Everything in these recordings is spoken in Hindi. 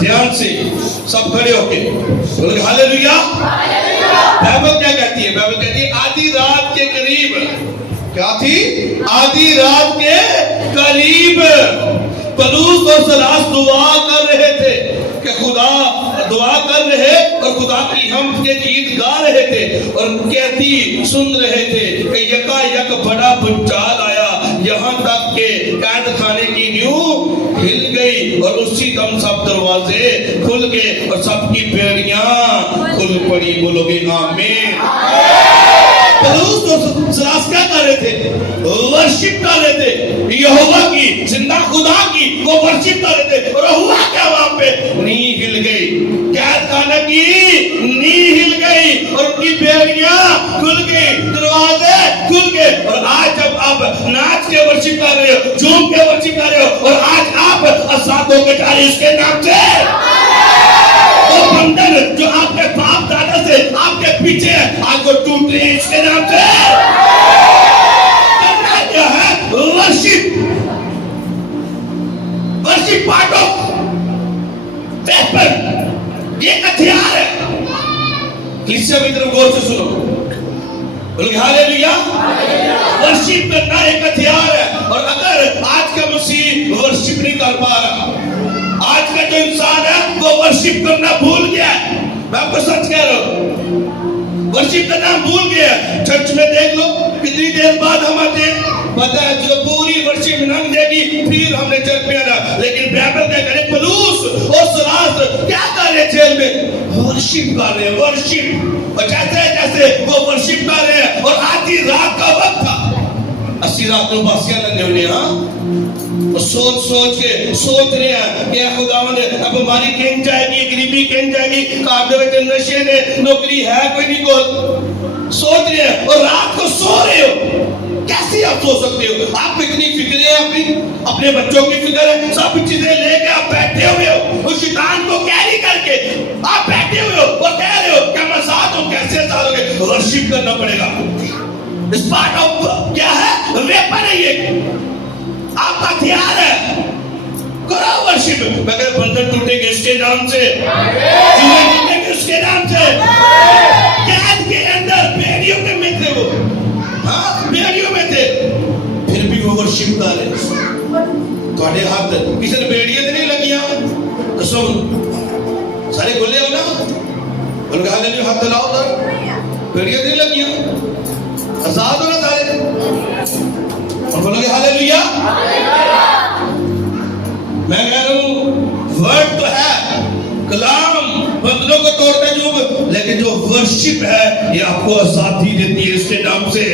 ध्यान से सब खड़े होके बोले हालेलुया। बाइबल क्या कहती है? बाइबल कहती है आधी रात के करीब, क्या थी? आधी रात के करीब पलूस और सलास दुआ कर रहे थे कि खुदा दुआ कर रहे और खुदा की हम के गीत गा रहे थे और कहती सुन रहे थे कि यकायक बड़ा भूचाल आया, यहाँ तक के कैद खाने की न्यू हिल गई और उसी दम सब दरवाजे खुल गए और सबकी बेड़ियां खुल पड़ी। बोलोगे आमीन। पलूस और सलास क्या कर रहे थे? वर्शिप कर रहे थे यहोवा की, जिंदा खुदा की वो वर्शिप कर रहे थे। और हुआ क्या? वहां पे नींव हिल गई, कैद खाने की नींव हिल गई और उनकी बेड़ियां खुल गई, दरवाजे खुल गए। और आज जब आप नाच के वर्शिप कर रहे हो, झूम के वर्शिप कर रहे हो और आज आप आजाद होकर जा रहे हो इसके नाम से, वो बंधन जो आपके बाप दादा से आपके पीछे है आज वो टूट रहे हैं इसके नाम से। करना क्या है? Worship. Worship part of weapon, ये हथियार है। कलीसिया की तरफ गौर से सुनो, बोलो हालेलुया। वर्शिप करना एक हथियार है। और अगर आज का मसीह वर्शिप नहीं कर पा रहा, आज का जो इंसान है वो वर्शिप करना भूल गया है, मैं आपको सच कह रहा हूं, वर्शिप करना भूल गया है। चर्च में देख लो कितनी देर बाद हम आते हैं, पता है जो पूरी वर्शिप लंघ जाएगी फिर हमने चर्च में आना। लेकिन बाइबल क्या करे? पलूस और सलास क्या कर रहे? जेल में वर्शिप कर रहे हैं, वर्शिप। और जैसे जैसे वो वर्शिप कर रहे हैं और आधी रात का वक्त था, 80 रात को बासियां लगे हुए, हाँ सोच रहे हैं कि खुदावंद अब हमारी कहीं जाएगी, गरीबी कहीं जाएगी, कार दे नशे ने नौकरी है कोई नहीं को सोच रहे हैं और रात को सो रहे हो। कैसे आप सो सकते हो? आप इतनी फिक्र है, अपने बच्चों की फिक्र है, सब चीजें लेके आप बैठे हुए हो, उस शैतान को कैरी करके आप बैठे हुए हो और कह रहे हो क्या मैं साथ हूं? कैसे साथ होगे? वर्शिप करना पड़ेगा। इस पार्ट ऑफ क्या है? वेपन है ये, आपका हथियार है। करो वर्शिप। मगर बंधन टूटेंगे इसके नाम से, जीवन टूटेंगे उसके नाम से। कैद के अंदर बेड़ियों में थे वो, हाँ बेड़ियों में थे, फिर भी वो वर्शिप कर रहे। थोड़े हाथ किसी ने बेड़ियां तो नहीं लगियां तो सुन सारे खुले हो ना, उनका हाथ लाओ तो बेड़ियां नहीं लगियां, आजाद हो ना सारे। और बोलोगे हालेलुया। मैं कह रहा हूं वर्ड तो है, कलाम बंधनों को तोड़ता युग, लेकिन जो वर्शिप है ये आपको आजादी देती है इसके नाम से।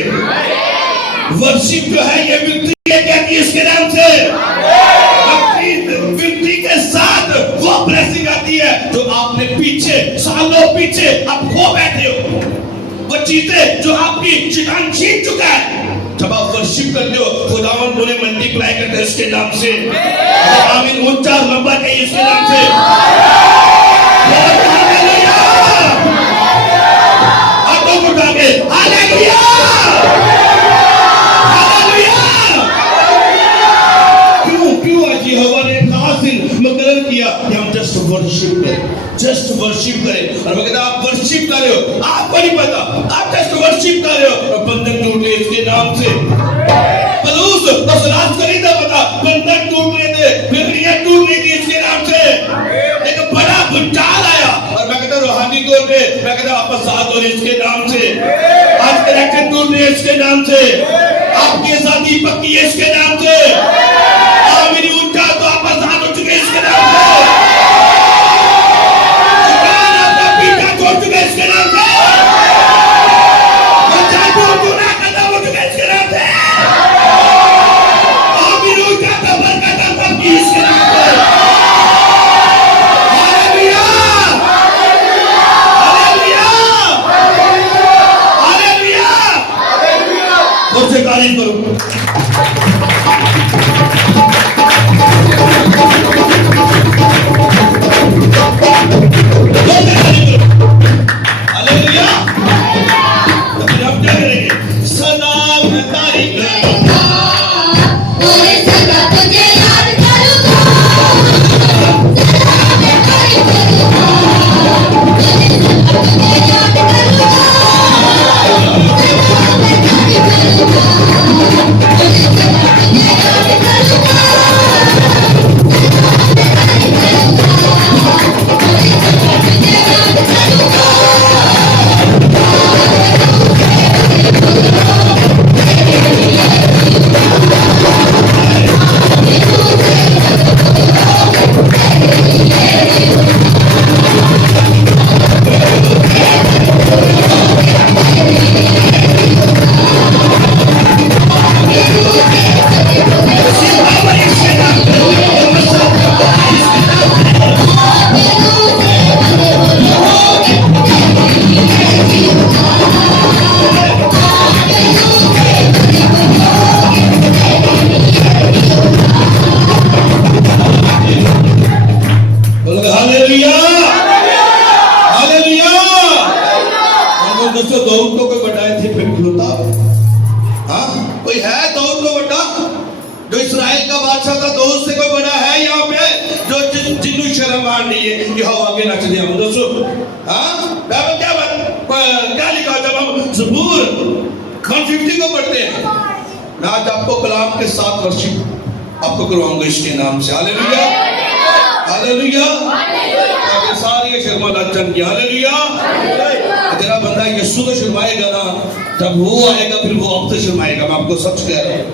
वर्शिप जो है ये विक्ट्री कहती है इसके नाम से। विक्ट्री के साथ वो ब्लेसिंग आती है जो आपने पीछे सालों पीछे आप खो बैठे हो, वो चीजें जो आपकी शैतान छीन चुका है। जब आप वर्शिप करते हो खुदावंद उन्हें मल्टीप्लाई करते हैं इसके नाम से। आमीन ऊंचा लंबा कहिए इसके नाम से। हालेलुया। हाथों को उठा के हालेलुया, हालेलुया। नहीं पता, आप जस्ट वर्शिप कर रहे हो, बंधन टूटे इसके नाम से। पलूस उस रात को नहीं था पता, बंधन टूट रहे थे, बिगड़ियां टूट रही थी इसके नाम से। एक बड़ा भूचाल आया और मैं कहता रूहानी तौर पे मैं कहता आपस साथ हो रहे इसके नाम से, आज कनेक्शन टूट रहे इसके नाम से, आपकी शादी पक्की है इसके नाम से, मेरी ऊंचा तो आपस साथ हो चुके इसके नाम से, आपका पीछा छोड़ चुके इसके नाम से, गुनाह खत्म हो चुके इसके नाम से, मेरी ऊंचा तो बरकत पक्की इसके नाम से। से तारीफ करो। हालेलुया। तो फिर हम क्या करेंगे? सदा मैं तारीफ करूंगा, और सदा तुझे याद करूंगा, सदा मैं तारीफ करूंगा, तुझे याद करूंगा, क्या लिखा जब हम ज़बूर 150 को पढ़ते हैं, मैं आज आपको कलाम के साथ वर्शिप आपको करवाऊंगा इसके नाम से। हालेलुया, हालेलुया, सारी शर्मा चन की हालेलुया। तेरा बंदा यीशु तो शर्माएगा ना, जब वो आएगा फिर वो आपसे शर्माएगा, मैं आपको सच कह रहा हूँ।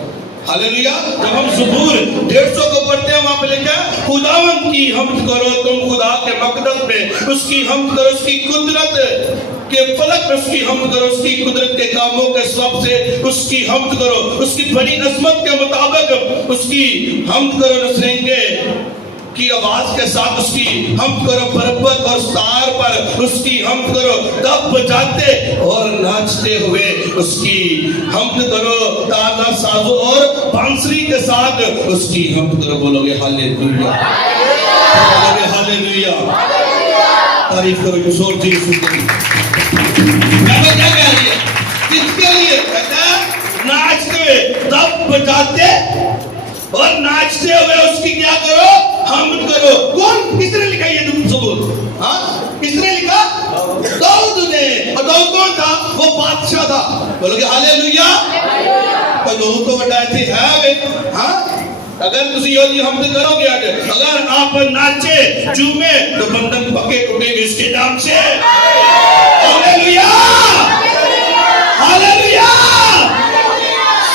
हालेलुया। जब हम ज़बूर 150 को पढ़ते हैं, वहां पे लिखा है खुदावंद की हम्द करो तुम खुदा के मक़दस में, उसकी हम्द करो उसकी कुदरत के फलक में, उसकी हम्द करो उसकी कुदरत के कामों के सब से, उसकी हम्द करो उसकी बड़ी अजमत के मुताबिक, उसकी हम्द करो नसरेंगे की आवाज के साथ, उसकी हम्द करो पर्वत और सार पर, उसकी हम्द करो तब बजाते और नाचते हुए, उसकी हम्द करो ताला साजो और बांसुरी के साथ, उसकी हम्द करो। बोलोगे हालेलुया, बोलोगे हालेलुया, तारीफ करो जोर से सुन। मैं क्या कह रही है? किसके लिए कहता है? नाचते हुए तब बजाते और नाचते हुए उसकी क्या करो? हम्द करो। कौन, किसने लिखा ये तुम सब? हाँ, किसने लिखा? दाऊद ने। और दाऊद कौन था? वो बादशाह था। बोलोगे हालेलुया। तो दाऊद तो बड़ा थी है वे। हाँ, अगर तुसी योगी हम्द करोगे आगे, अगर आप नाचे झूमे तो बंधन पक्के टूटेंगे इसके नाम से। Hallelujah, hallelujah.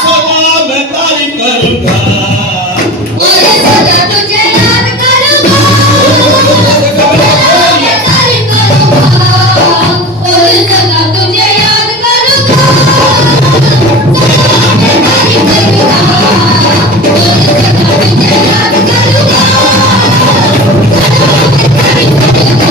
सदा मैं तारीफ करूंगा, और सदा तुझे याद करूंगा, मैं तारीफ करूंगा, और सदा तुझे याद करूंगा, सदा मैं तारीफ करूंगा, और सदा तुझे याद करूंगा, सदा मैं तारीफ करूंगा,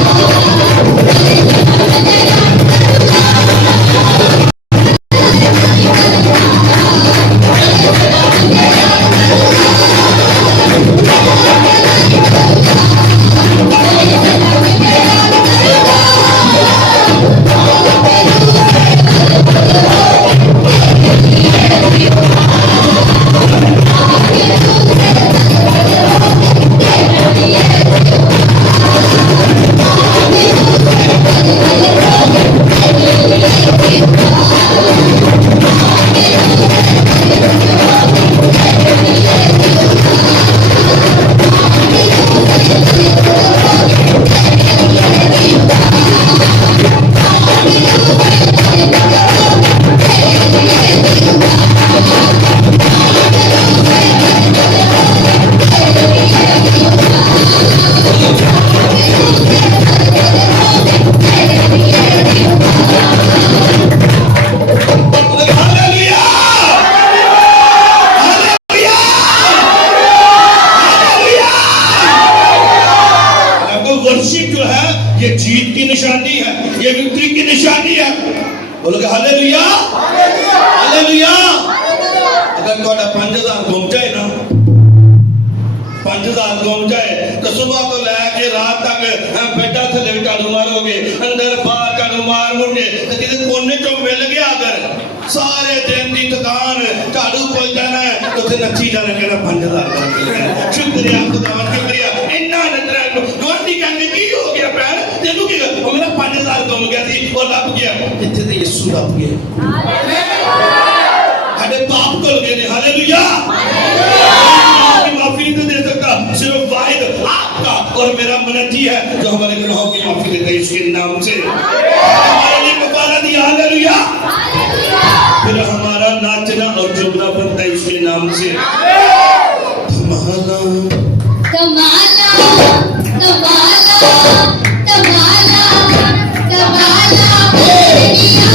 ये विक्ट्री की निशानी है। बोलोगे हालेलुया, हालेलुया। अगर थोड़ा 5000 घूम जाए ना, 5000 घूम जाए तो सुबह तो लेके रात तक बेटा थले झाड़ू मारोगे, अंदर बाहर झाड़ू मार मुड़े तो किसी कोने चो मिल गया अगर सारे दिन की थकान झाड़ू पहुंच जाना है तो उसे नची जाना, कहना 5000 शुक्रिया खुदा, शुक्रिया इन्ना नचना। गोरती कहने की हो गया भैन तेनू की मेरा 5000 गुम गया थी और लभ गया, इत्थे ते यीशु लभ गया, हमारे पाप खुल गए ने। हालेलुया, माफी नहीं तो दे सकता, सिर्फ वाहिद आपका और मेरा मनजी है जो हमारे गुनाहों की माफी देता है इसके नाम से, हमारे लिए कफारा दिया। हालेलुया, फिर हमारा नाचना और जुगना बनता है इसके नाम से। धमाला कमाला कमाला कमाला कमाला बैठ गया,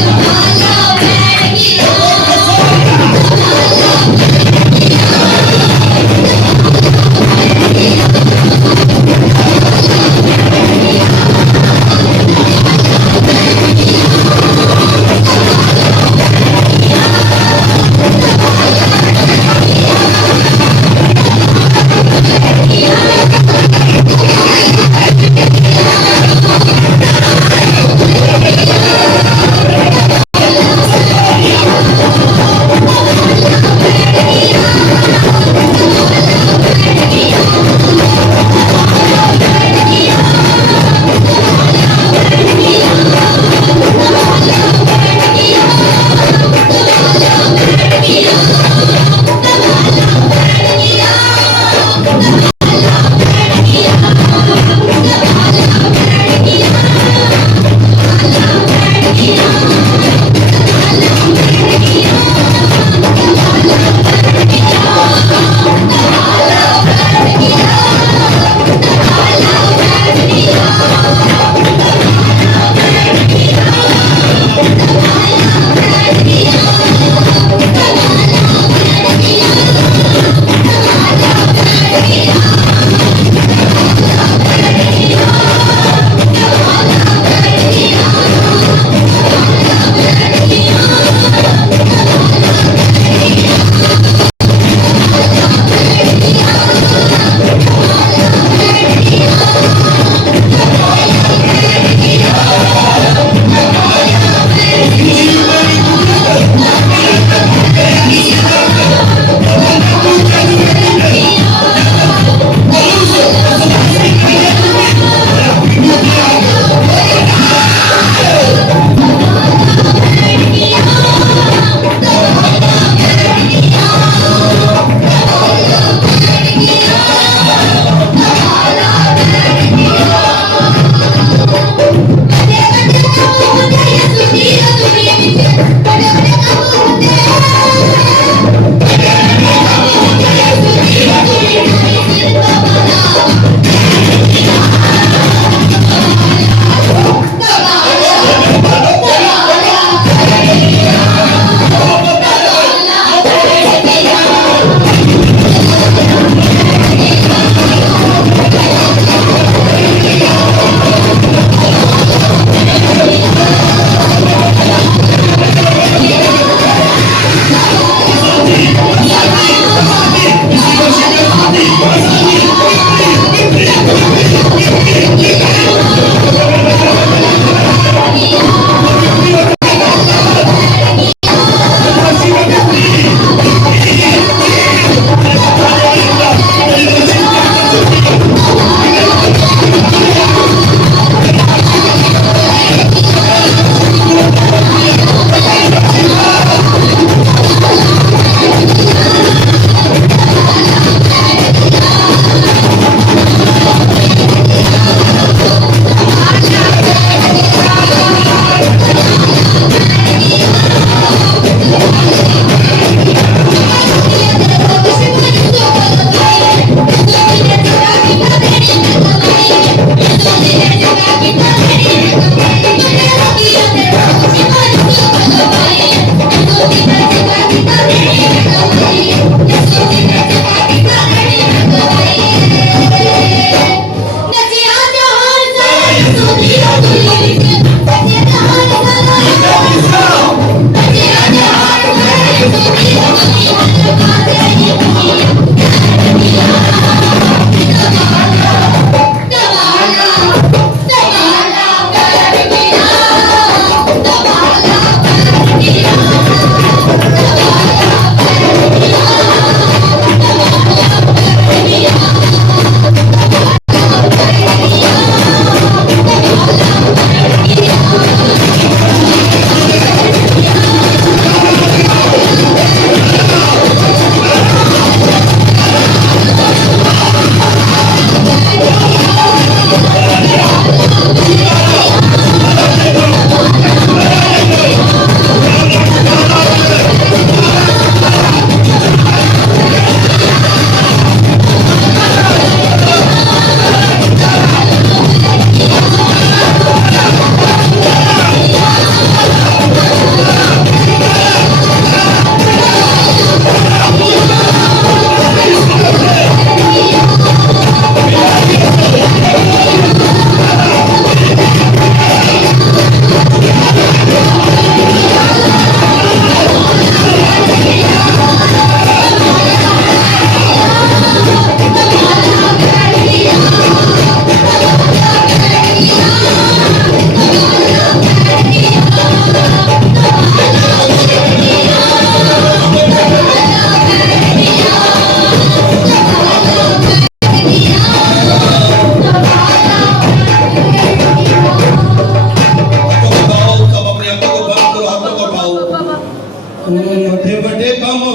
कमाला बैठ गया,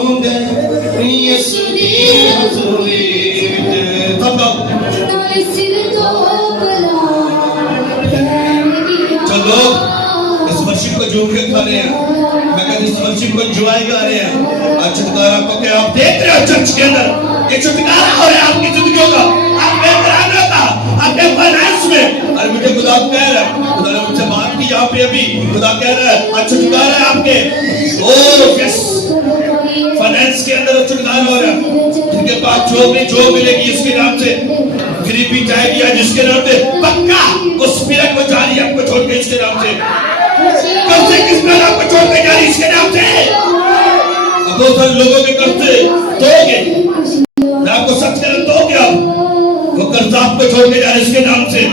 आऊंगा यीशु दी हुजूरी तब नाले सिर तो भला बैठ गया चलो इस वर्शिप को झूम के खा रहे हैं मैं कहता इस वर्शिप को एंजॉय कर रहे हैं आज छुटकारा आपको क्या आप देख रहे हो चर्च के अंदर ये छुटकारा हो रहा है आपकी जिंदगियों का आपके घराने का आपके फाइनेंस में और मुझे खुदा कह रहा है खुदा ने मुझसे बात की यहाँ पे अभी खुदा कह रहा है आज छुटकारा है आपके ओ यस फाइनेंस के अंदर छुटकारा हो रहा है जिनके पास जॉब नहीं जॉब मिलेगी इसके नाम से गरीबी जाएगी आज इसके नाम से पक्का उस स्पिरिट को जा रही है आपको छोड़ के इसके नाम से कब से किस तरह आपको छोड़ के जा रही है इसके नाम से अब बहुत सारे लोगों के कर्जे दोगे मैं आपको सच कह रहा दोगे आप वो कर्ज आपको छोड़ के जा रहे इसके नाम से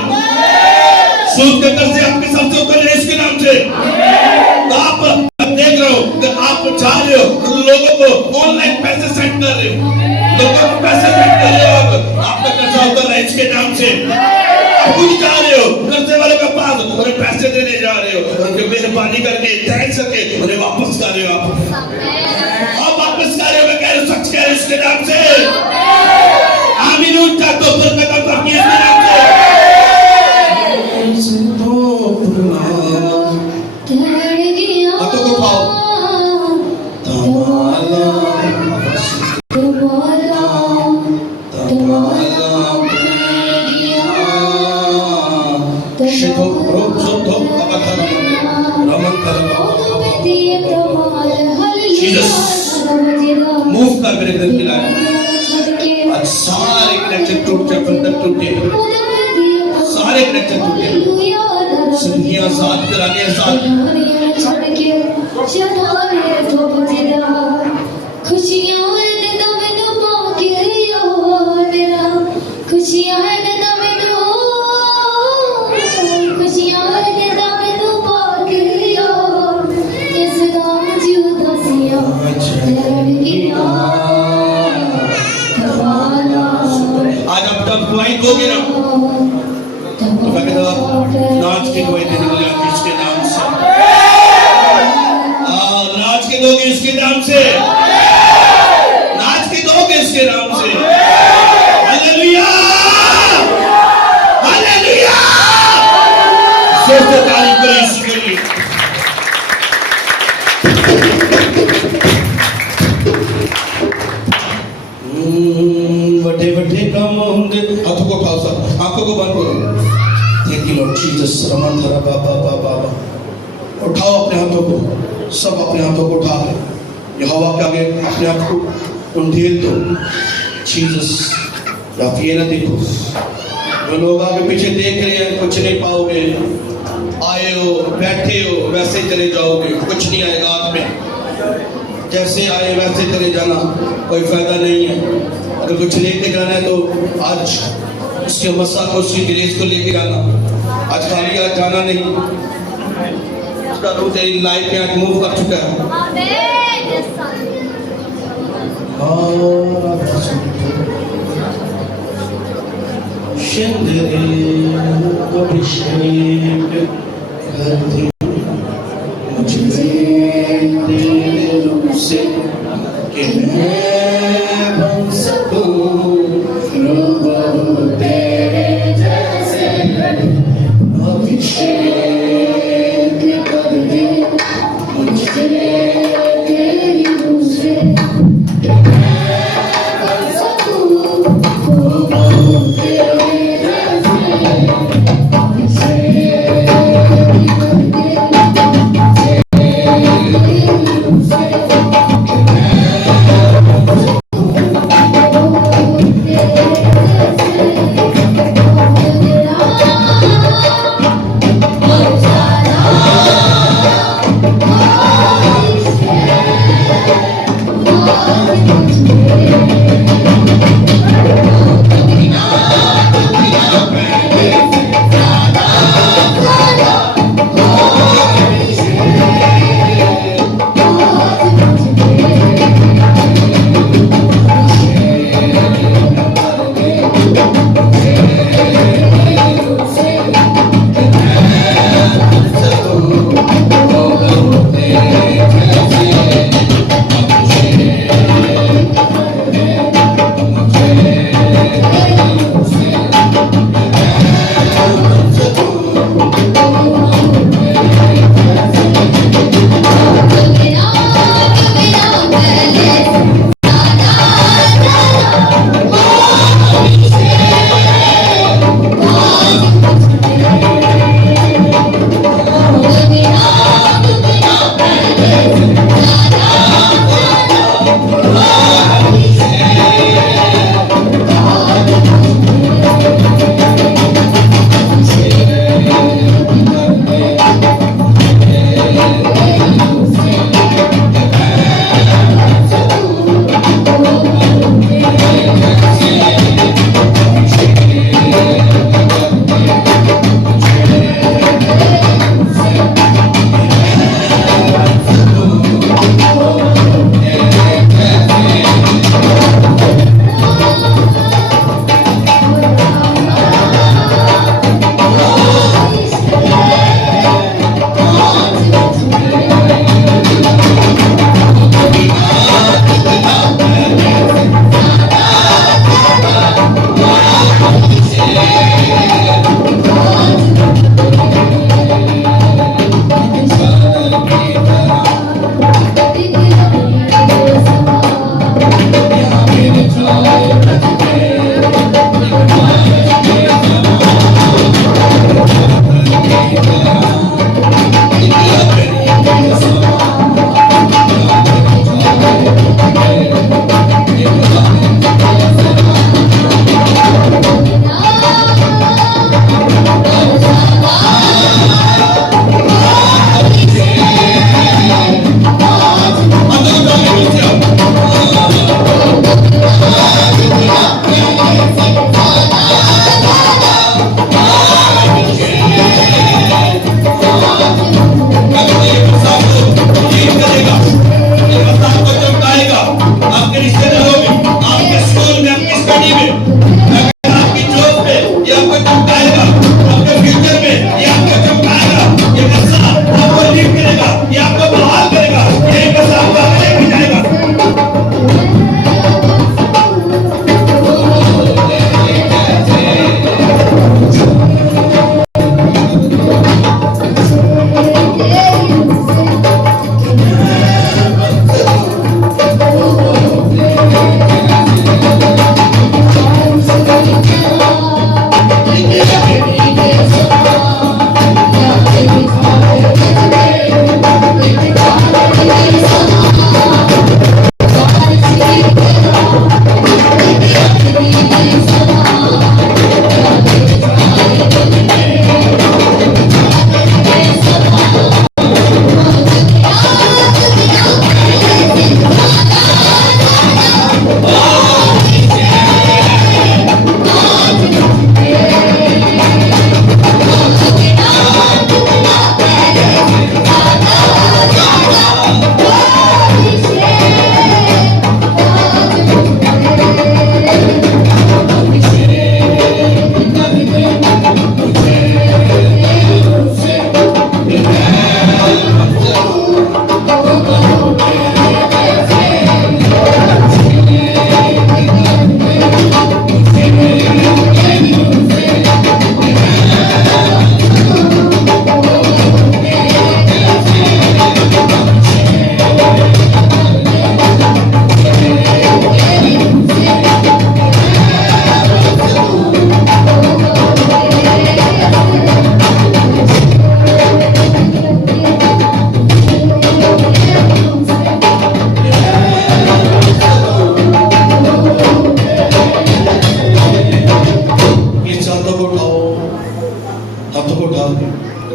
सूद के कर्जे आपके साथ से उतर रहे इसके नाम से तो आप देख रहे हो कि आप जा रहे हो लोगों को ऑनलाइन पैसे सेंड कर रहे हो लोगों को पैसे सेंड कर रहे हो आप आपका कर्जा उतर रहा है इसके नाम से खुद जा रहे हो कर्जे वाले के पास उन्हें पैसे देने जा रहे हो उनके मेहरबानी करके टैक्स करके उन्हें वापस कर रहे हो आप वापस कर रहे हो मैं कह रहा हूँ सच कह रहे हो इसके नाम से आमीन उठा तो फिर खत्म कर दिया इसके नाम से हाथों को उठाओ तमाला शितो रोक सोतो अबतन रमन कर जीसस मूव कर मेरे दिल की लाइन आज सारे कनेक्शन टूट जाए बंधन टूटे सारे कनेक्शन टूटे जिंदगियां साथ कराने साथ खुशियां दे दो मैनू पाके मेरा खुशियां दे दो मैनू खुशियां दे दो मैनू पाके इस गाम जुदा सिया आज आप तब दुआई दोगे ना तो मैं कहता नाच की दुआई देने वाले आप इसके नाम से नाच के दोगे इसके नाम से नाच के दोगे इसके नाम से हालेलुया हालेलुया जोर से तारीफ करें इसके लिए बड़े बड़े काम होंगे हाथों को उठाओ सब आंखों को बंद करो thank you Lord Jesus Raman धरा बाबा बाबा उठाओ अपने हाथों को सब अपने हाथों को उठा ले यहोवा के आगे अपने आप को उंडेल दो जीसस आप ये ना देखो जो लोग आगे पीछे देख रहे हैं कुछ नहीं पाओगे आए हो बैठे हो वैसे चले जाओगे कुछ नहीं आएगा आप में जैसे आए वैसे चले जाना कोई फायदा नहीं है अगर कुछ लेके जाना है तो आज उसके मसा को उसकी ग्रेस को लेके आना आज खाली आज जाना नहीं उसका तो तेरी लाइफ में आज मूव कर चुका है मुझे तेरे रूप से कि मैं बन सकूं रूबरू तेरे जैसे अभिषेक कर दे मुझे तेरी रूप से कि मैं बन सकूं रूबरू तेरे जैसे अभिषेक कर दे तेरी रूप से आपके रिश्तेदारों में, आपके स्कूल में, आपकी स्टडी में, आपकी जॉब में, ये आपको चमकाएगा, आपके फ्यूचर में ये आपको चमकाएगा, ये बच्चा आपको लीड करेगा, ये आपको बहाल करेगा, ये बच्चा आपको आगे लेके जाएगा।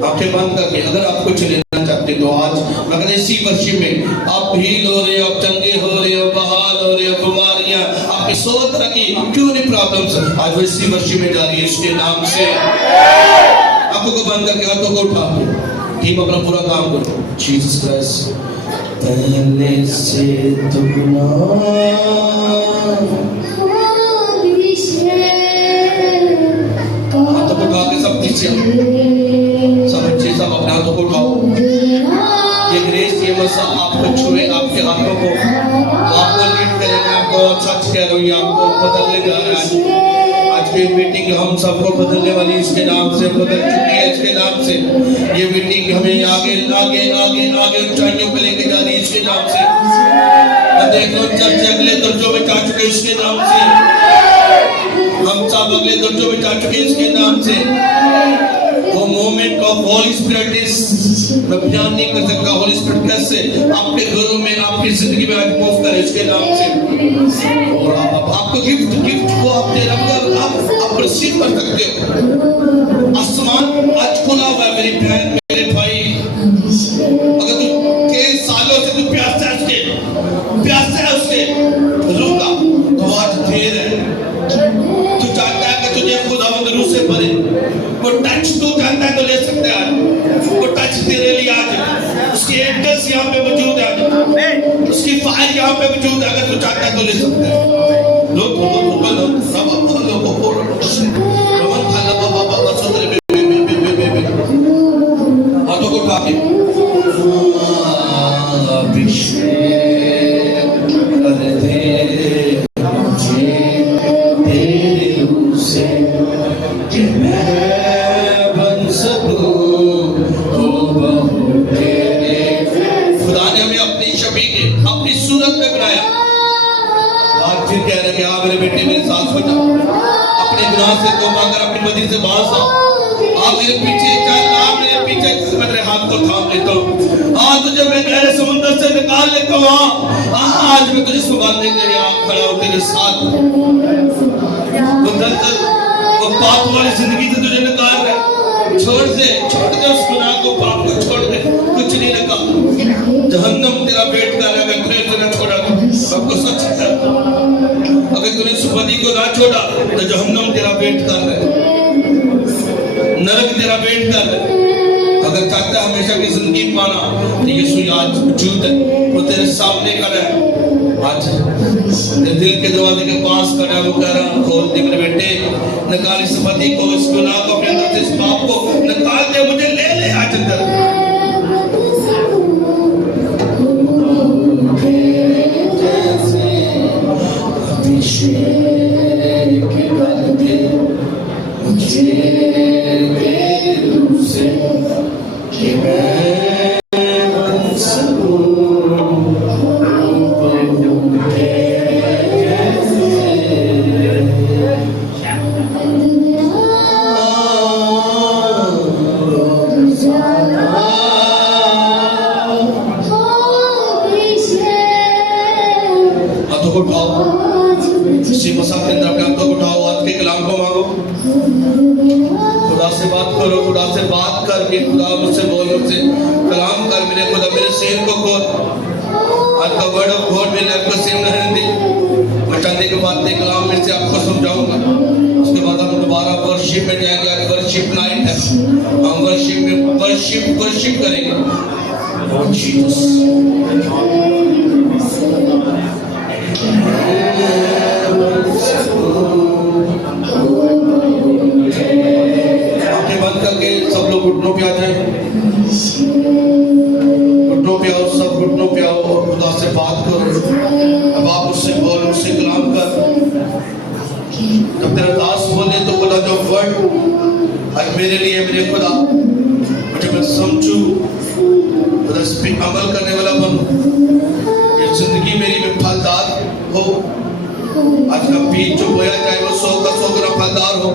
आंखें बंद करके अगर आप कुछ लेना चाहते तो आज मगर इसी वर्षी में आप हील हो रहे हो, आप चंगे हो रहे हो, बहाल हो रहे हो, बीमारियां आपकी 100 तरह की क्यों नहीं प्रॉब्लम्स आज वो इसी वर्षी में जा रही है इसके नाम से। आंखों को बंद करके हाथों को उठा टीम अपना पूरा काम करो। जीसस क्राइस्ट पहले से दुगना हाथों को उठा के सब पीछे सब अच्छे सब अपने हाथों को उठाओ। ये ग्रेस ये मसा आपको छुए आपके हाथों को आपको लीड करेगा। आपको सच कह रहा हूँ आपको बदलने जा रहा है। आज की मीटिंग हम सबको बदलने वाली इसके नाम से बदल चुकी है इसके नाम से। ये मीटिंग हमें आगे आगे आगे आगे ऊंचाइयों पे लेके जा रही है इसके नाम से। देख लो चर्च अगले दर्जों में जा चुके इसके नाम से। हम सब अगले दर्जों में जा चुके इसके नाम से। वो moment of Holi spirit is मैं बयान नहीं कर सकता। होली स्पिरिट कैसे आपके घरों में आपकी जिंदगी में आज मूव करे इसके नाम से। और आपको गिफ्ट वो आप दे रहा आप रिसीव कर सकते हो। आसमान आज खुला हुआ है मेरी बहन मेरे भाई। अगर तू कई सालों से तू प्यासा है उसके रुका तो आज देर है। तू चाहता है कि तुझे खुदावंद रूह से भरे। वो टच तू चाहता है तो ले सकते हैं आज। वो टच तेरे लिए आज उसकी एंगल्स यहाँ पे मौजूद है। उसकी फाइल यहाँ पे मौजूद है। अगर तू चाहता है तो ले सकते हैं। हाथों को उठा के मेरे बेटे मेरे साथ हो जा। अपने गुनाह से तौबा कर अपनी बदी से बाहर आ। आप मेरे पीछे चल आप मेरे पीछे मैं तेरे हाथ को थाम लेता हूँ। आज तुझे मैं गहरे समुद्र से निकाल लेता हूँ। आज मैं तुझे सुबह के लिए आप खड़ा हूँ तेरे साथ। वो दर्द वो पाप वाली जिंदगी से तुझे निकाल रहा। छोड़ दे उस गुनाह को पाप को छोड़ दे। कुछ नहीं रखा जहन्नम तेरा पेट का लगा तुझे तो न छोड़ा सबको सच है। अगर तूने सुबदी को ना छोड़ा तो जहन्नम तेरा वेट कर रहा है। नरक तेरा वेट कर रहा है। अगर चाहता है हमेशा की जिंदगी पाना तो यीशु आज मौजूद है। वो तेरे सामने खड़ा है। आज तेरे दिल के दरवाजे के पास खड़ा वो कह रहा खोल दे मेरे बेटे, निकाल इस पति को, इस गुनाह को अपने अंदर से, इस पाप को निकाल दे, मुझे ले ले आज अंदर। हाथों को उठाओ, इसी मसा के अंदर अपने हाथों को उठाओ, हाथ के कलाम को मांगो, खुदा से बात करो, खुदा से बात करके खुदा मुझसे बोल, मुझसे कलाम कर मेरे खुदा, मेरे सीन को खोल, आज का वर्ड ऑफ गॉड मेरे लाइफ को सेव रहने दे। मैं चंदे के बाद में कलाम में से आपको समझाऊंगा, उसके बाद हम दोबारा वर्शिप में जाएंगे। आज वर्शिप नाइट है, हम वर्शिप में वर्शिप करेंगे। Oh Jesus, आंखें बंद करके सब लोग घुटनों पे आ जाए, घुटनों पे आओ, सब घुटनों पे आओ और खुदा से बात करो। अब आप उससे बोल, उससे कलाम कर। जब तेरा दास बोले तो खुदा जो वर्ड आज मेरे लिए, मेरे खुदा मुझे मैं समझू, खुदा इस पे अमल करने वाला बनूं, ये जिंदगी मेरी में फलदार हो। आज का बीज जो बोया जाए वो 100 का 100 गुना फलदार हो।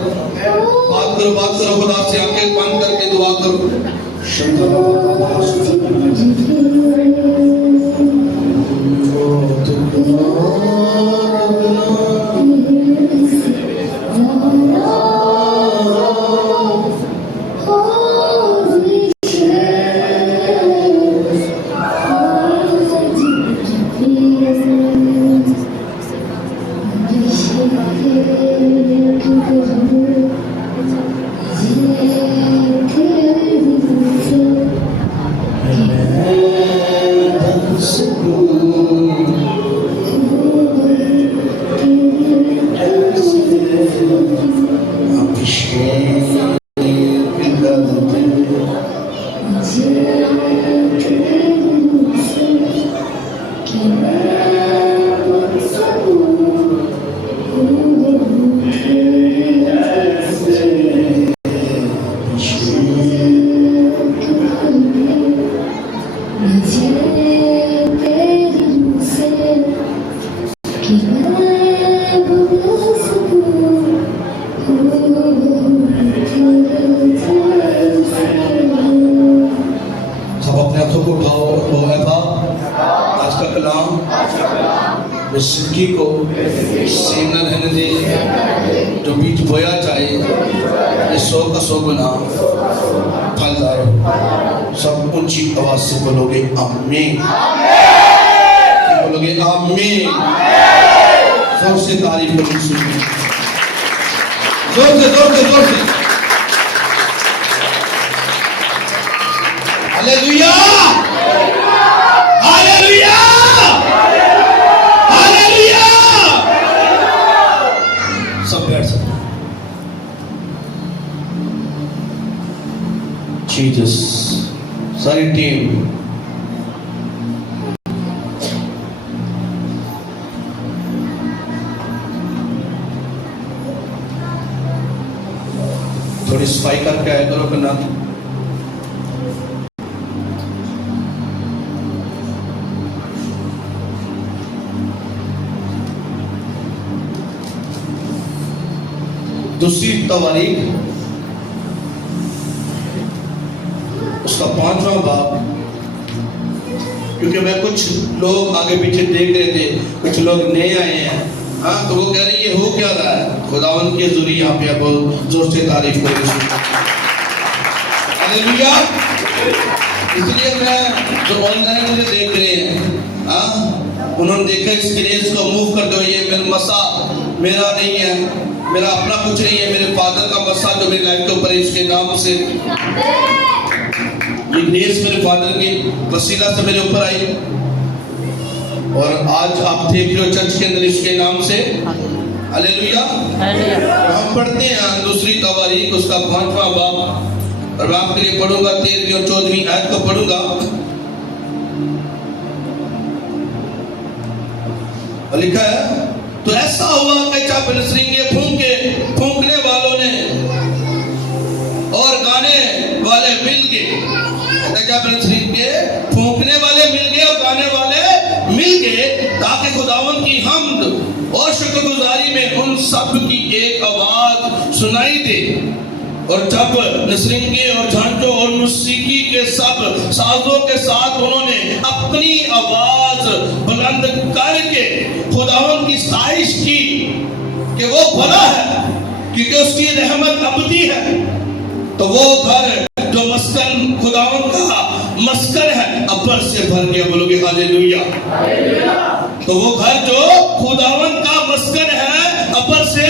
बात करो खुदा से, आंखें बंद करके दुआ करो। जिंदगी को सेम न रहने दे, जो बीज बोया जाए ये 100 का 100 गुना फलदार हो। सब ऊंची आवाज से बोलोगे आमीन, बोलोगे आमीन। जोर से तारीफ करो, जोर से जोर से जोर से। Hallelujah, hallelujah, hallelujah. सब बैठ सकते। जीसस, सारी टीम थोड़ी सफाई करके आया करो करना। दूसरी तवारीख उसका 5वां बाब, क्योंकि मैं कुछ लोग आगे पीछे देख रहे थे, कुछ लोग नए आए हैं, हाँ, तो वो कह रहे हैं ये हो क्या रहा है। खुदावन के जरिए यहाँ पे आप जोर से तारीफ करें। हालेलुया। इसलिए मैं जो ऑनलाइन मुझे देख रहे हैं, हाँ, उन्होंने देखा इस ग्रेस को मूव करते हुए, ये मेरा मसा मेरा नहीं है, मेरा अपना कुछ नहीं है, मेरे फादर का मसा जो मेरी लाइफ के ऊपर है, इसके नाम से ये ग्रेस मेरे फादर की वसीला से मेरे ऊपर आई। और आज आप देख लो चर्च के अंदर इसके नाम से हालेलुया। हम पढ़ते हैं दूसरी तवारीख उसका 5वां बाब, और मैं आपके लिए पढ़ूंगा 13वीं और 14वीं आयत को पढ़ूंगा। लिखा है, तो ऐसा हुआ कि जब नसरिंगे फूंकने वालों ने और गाने वाले मिल गए, जब नसरिंगे फूंकने वाले मिल गए और गाने वाले मिल गए, ताकि खुदावंद की हम्द और शुक्रगुजारी में उन सब की एक आवाज सुनाई दे। और जब नसरिंगे और झांटों और मौसीकी के सब साजों के साथ उन्होंने अपनी आवाज बुलंद करके खुदावंद की साइश की कि वो भला है क्योंकि उसकी रहमत अबदी है, तो वो घर जो मस्कन खुदावंद का मस्कन है अब्बर से भर गया। बोलोगे हालेलुया। तो वो घर जो खुदावंद का मस्कन है अब्बर से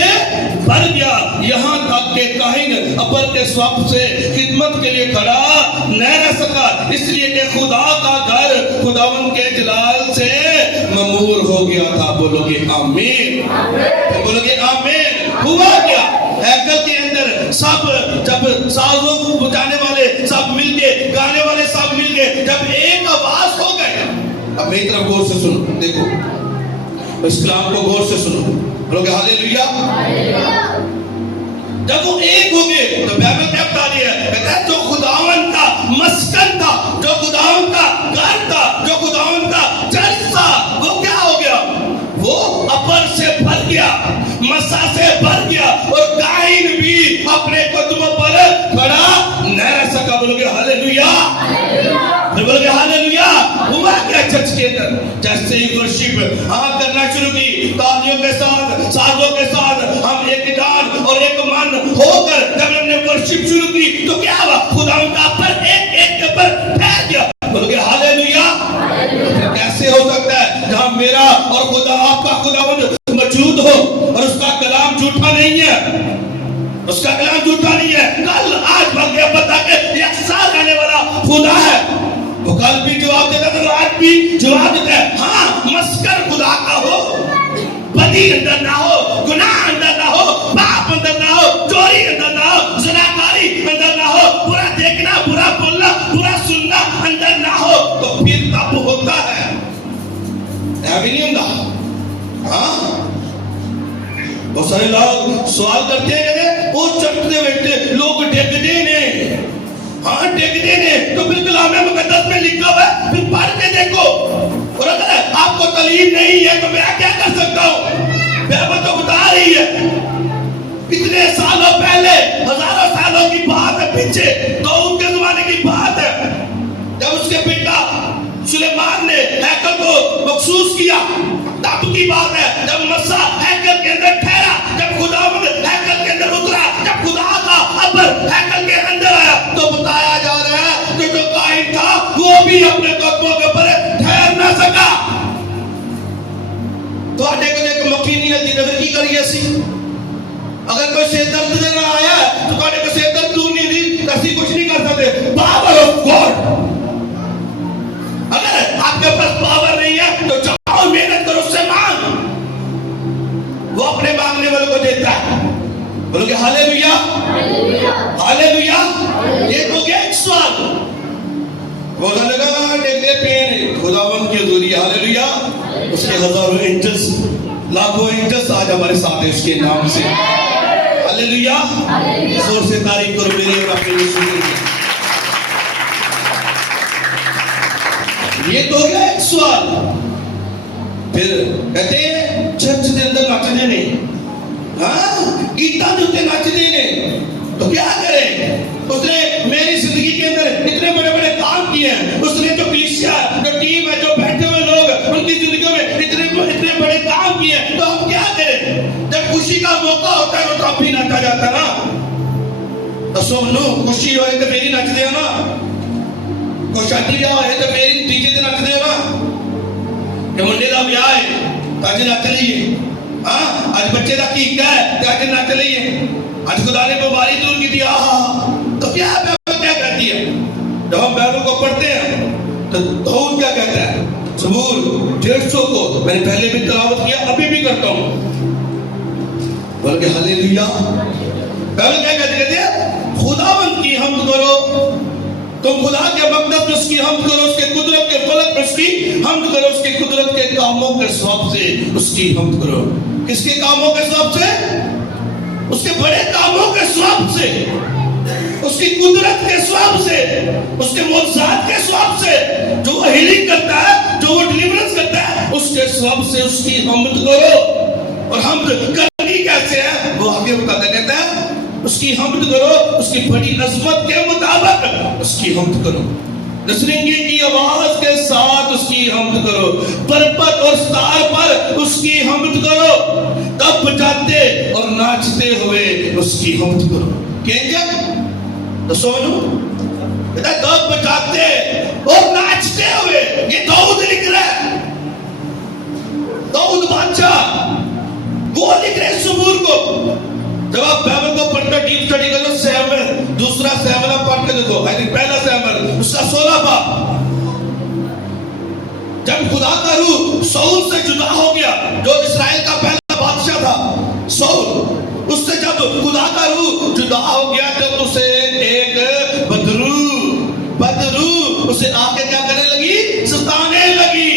भर गया, यहाँ तक के काहिन अब्बर के स्वाप से खिदमत के लिए खड़ा न रह सका, इसलिए कि खुदा का घर खुदावंद के जलाल से ममूर हो गया था। बोलोगे आमीन। तो बोलोगे आमीन। हुआ क्या? हैकल के अंदर सब जब साजों को बजाने वाले सब मिलके, गाने वाले सब मिलके जब एक आवाज हो गए, अब मेरी तरफ गौर से सुनो, देखो इस कलाम को गौर से सुनो। बोलोगे हालेलुया। जब वो एक हो गए तो बाइबल क्या बता रही है? कहता है जो खुदावंद का मस्कन था, जो खुदावंद का घर था, जो खुदावंद का चर्च था, वो क्या हो गया? वो अपर से भर गया, मसा से भर गया, और काइन भी अपने कदमों पर खड़ा न रह सका। बोलोगे हालेलुया। बोलोगे हालेलुया। हुआ क्या चर्च के अंदर? जैसे ही वर्शिप करना शुरू की, तालियों के साथ, साजों के साथ, हम एक जान और एक मन होकर जब हमने वर्शिप शुरू की, तो क्या हुआ? खुदा उनका पर एक के ऊपर फैल गया। बोलोगे हालेलुया। कैसे हो सकता है जहां मेरा और खुदा आपका खुदावंद मौजूद हो और उसका कलाम झूठा नहीं है? उसका कलाम झूठा नहीं है। कल आज भर बता के एक साल आने वाला खुदा है, वो कल भी जवाब देता तो आज भी जवाब देता है। हाँ, मस्कर खुदा का हो, बदी अंदर ना हो, गुनाह अंदर ना हो, पाप अंदर ना हो, चोरी अंदर ना हो, ज़िनाकारी अंदर ना हो, बुरा देखना, बुरा बोलना, बुरा सुनना अंदर ना हो, तो फिर तब होता है। अभी नहीं होता। हाँ, बहुत सारे लोग सवाल करते हैं, वो चटते बैठे लोग टेकते ने, हाँ टेकते ने, तो फिर कलाम मुकद्दस में लिखा हुआ है, फिर पढ़ के देखो। और अगर आपको तालीम नहीं है तो मैं क्या कर सकता हूँ? बाइबल तो बता रही है, कितने सालों पहले, हजारों सालों की बात है, पीछे दाऊद के जमाने की बात है, जब उसके बेटा सुलेमान ने हैकल को मखसूस किया, तब की बात है। जब मसा हैकल के अंदर ठहरा, जब खुदावंद हैकल के अंदर उतरा, जब खुदा का अब्बर हैकल के अंदर आया, तो बताया जा रहा है कि जो काहिन था वो भी अपने कदमों के ऊपर ठहर ना सका। तो आटे को देख मक्खी नहीं हलती, तो फिर की करिए सी? अगर कोई सिर दर्द देना आया तो आटे को सिर दर्द दूर नहीं दी, ऐसी कुछ नहीं कर सकते। Power of God. अगर आपके पास पावर नहीं है तो जाओ मेहनत करो, उससे मांग, वो अपने मांगने वालों को देता है। बोलोगे हालेलुया। हालेलुया। ये तो गया एक सवाल। बोला लगा डेगे पेन खुदावंद की हजूरी। हालेलुया। उसके हजारों एंजल्स, लाखों एंजल्स आज हमारे साथ हैं उसके नाम से। हालेलुया। जोर से तारीफ करो मेरे और अपने यीशु की। ये तो हो गया एक सवाल। फिर कहते हैं चर्च के अंदर नचने ने, हाँ गीता के उत्ते नचने ने, तो क्या करें? उसने मेरी जिंदगी के अंदर इतने बड़े बड़े काम किए हैं, उसने जो कलीसिया, जो टीम है, जो बैठे हुए लोग, उनकी जिंदगी में इतने बड़े काम किए हैं, तो हम क्या करें? जब खुशी का मौका होता है तो तब भी नाचा जाता ना। तो सुनो, खुशी हो तो मेरी नचते हो ना, कोई शादी ब्याह है तो मेरी डीजे ते नचते हो ना, कि मुंडे का ब्याह है तो अज नच लीए, हाँ अज बच्चे का टीका है तो अज नच लीए, अज खुदा ने बीमारी दूर की थी, तो क्या बाइबल क्या कहती है? जब हम बाइबल को पढ़ते हैं तो दाऊद क्या कहता है? ज़बूर 150 को मैंने पहले भी तिलावत किया, अभी भी करता हूँ। बोल के हालेलुया। बाइबल क्या कहती है? खुदावंद की हमद करो, तुम खुदा के मक़दस में उसकी हमद करो, उसके कुदरत के फलक में उसकी हमद करो, उसके कुदरत के कामों के सबब से उसकी हमद करो। किसके कामों के सबब से? उसके बड़े कामों के सबब से, उसकी कुदरत के सबब से, उसके मौजूद के सबब से, जो वो हीलिंग करता है, जो वो डिलीवरेंस करता है, उसके सबब से उसकी हमद करो। और हमद करनी कैसे है? वो आगे बताता कहता है उसकी हमद करो, उसकी बड़ी अजमत के मुताबिक उसकी हमद करो, नसरिंगे की आवाज के साथ उसकी हमद करो, पर्वत और स्टार पर उसकी हमद करो, तब बजाते और नाचते हुए उसकी हमद करो। क्या तो सोनू तब बजाते और नाचते हुए, ये दाऊद लिख रहा है, दाऊद बादशाह वो लिख रहे ज़बूर को। जब आप बाइबल को पढ़कर डीप स्टडी कर लो, सैमुएल, दूसरा सैमुएल आप पढ़ के देखो, आई थिंक पहला सैमुएल उसका 16 बाब। जब खुदा का रूह शाऊल से जुदा हो गया, जो इस्राएल का पहला बादशाह था शाऊल, उससे जब खुदा का रूह जुदा हो गया, तब उसे एक बदरू उसे आके क्या करने लगी? सताने लगी।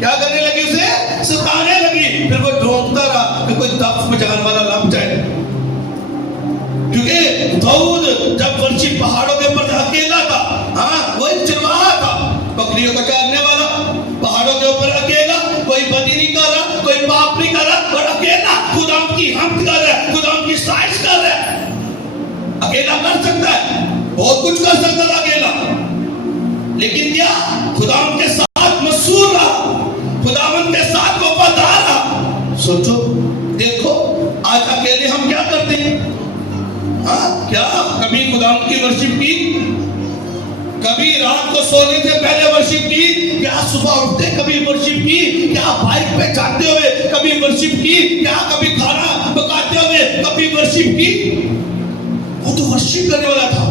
क्या करने लगी? उसे सताने लगी। फिर वो ढूंढता रहा कि कोई दफ बजाने वाला लग जाए, क्योंकि दाऊद जब वर्षिप पहाड़ों के ऊपर अकेला था, हाँ वो एक चरवाहा था, बकरियों का चारने वाला, पहाड़ों के ऊपर अकेला, कोई बदी नहीं कर रहा, कोई पाप नहीं कर रहा, और अकेला खुदा की हमद कर रहा है, खुदा की साइज कर रहा है। अकेला कर सकता है, बहुत कुछ कर सकता था अकेला, लेकिन क्या खुदा के साथ मसूर रहा, खुदावंद के साथ वफादार रहा। सोचो, देखो आज अकेले हम क्या करते हैं? हाँ, क्या कभी खुदावंद की वर्शिप की? कभी रात को सोने से पहले वर्शिप की? क्या सुबह उठते कभी वर्शिप की? क्या बाइक पे जाते हुए कभी वर्शिप की? क्या कभी खाना पकाते हुए कभी वर्शिप की? वो तो वर्शिप करने वाला था,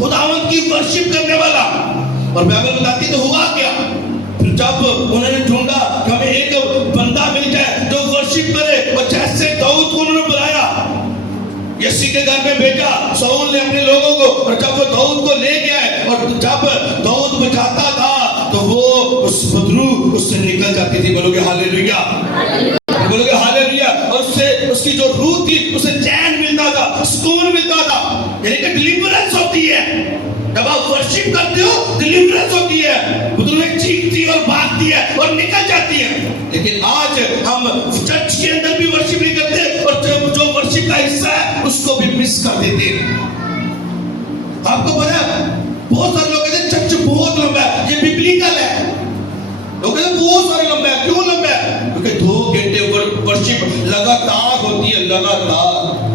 खुदावंद की वर्शिप करने वाला। और बाइबल बताती तो हुआ क्या? फिर जब उन्होंने ढूंढा कि हमें एक बंदा मिल जाए जो वर्शिप करे, और जैसे दाऊद को उन्होंने बुलाया, यसी के घर में भेजा शाऊल ने अपने लोगों को, और जब वो दाऊद को ले गया, और जब दाऊद बचाता था तो वो उस बदरू उससे निकल जाती थी। बोलोगे हालेलुया, बोलोगे हालेलुया। और उससे उसकी जो रूह थी उसे चैन मिलता था, सुकून मिलता था, यानी कि डिलीवरेंस होती है। जब आप वर्शिप करते हो डिलीवरेंस होती है, बदरूएं चीखती और भागती है और निकल जाती है। लेकिन आज हम चर्च के अंदर भी वर्शिप नहीं करते, और जो वर्शिप का हिस्सा है उसको भी मिस कर देते हैं। आपको पता है बहुत सारे लोग कहते हैं चर्च बहुत लंबा है, ये बिब्लिकल है। लोग कहते हैं बहुत सारे लंबा है, क्यों लंबा है? क्योंकि 2 घंटे वर्शिप लगातार होती है, लगातार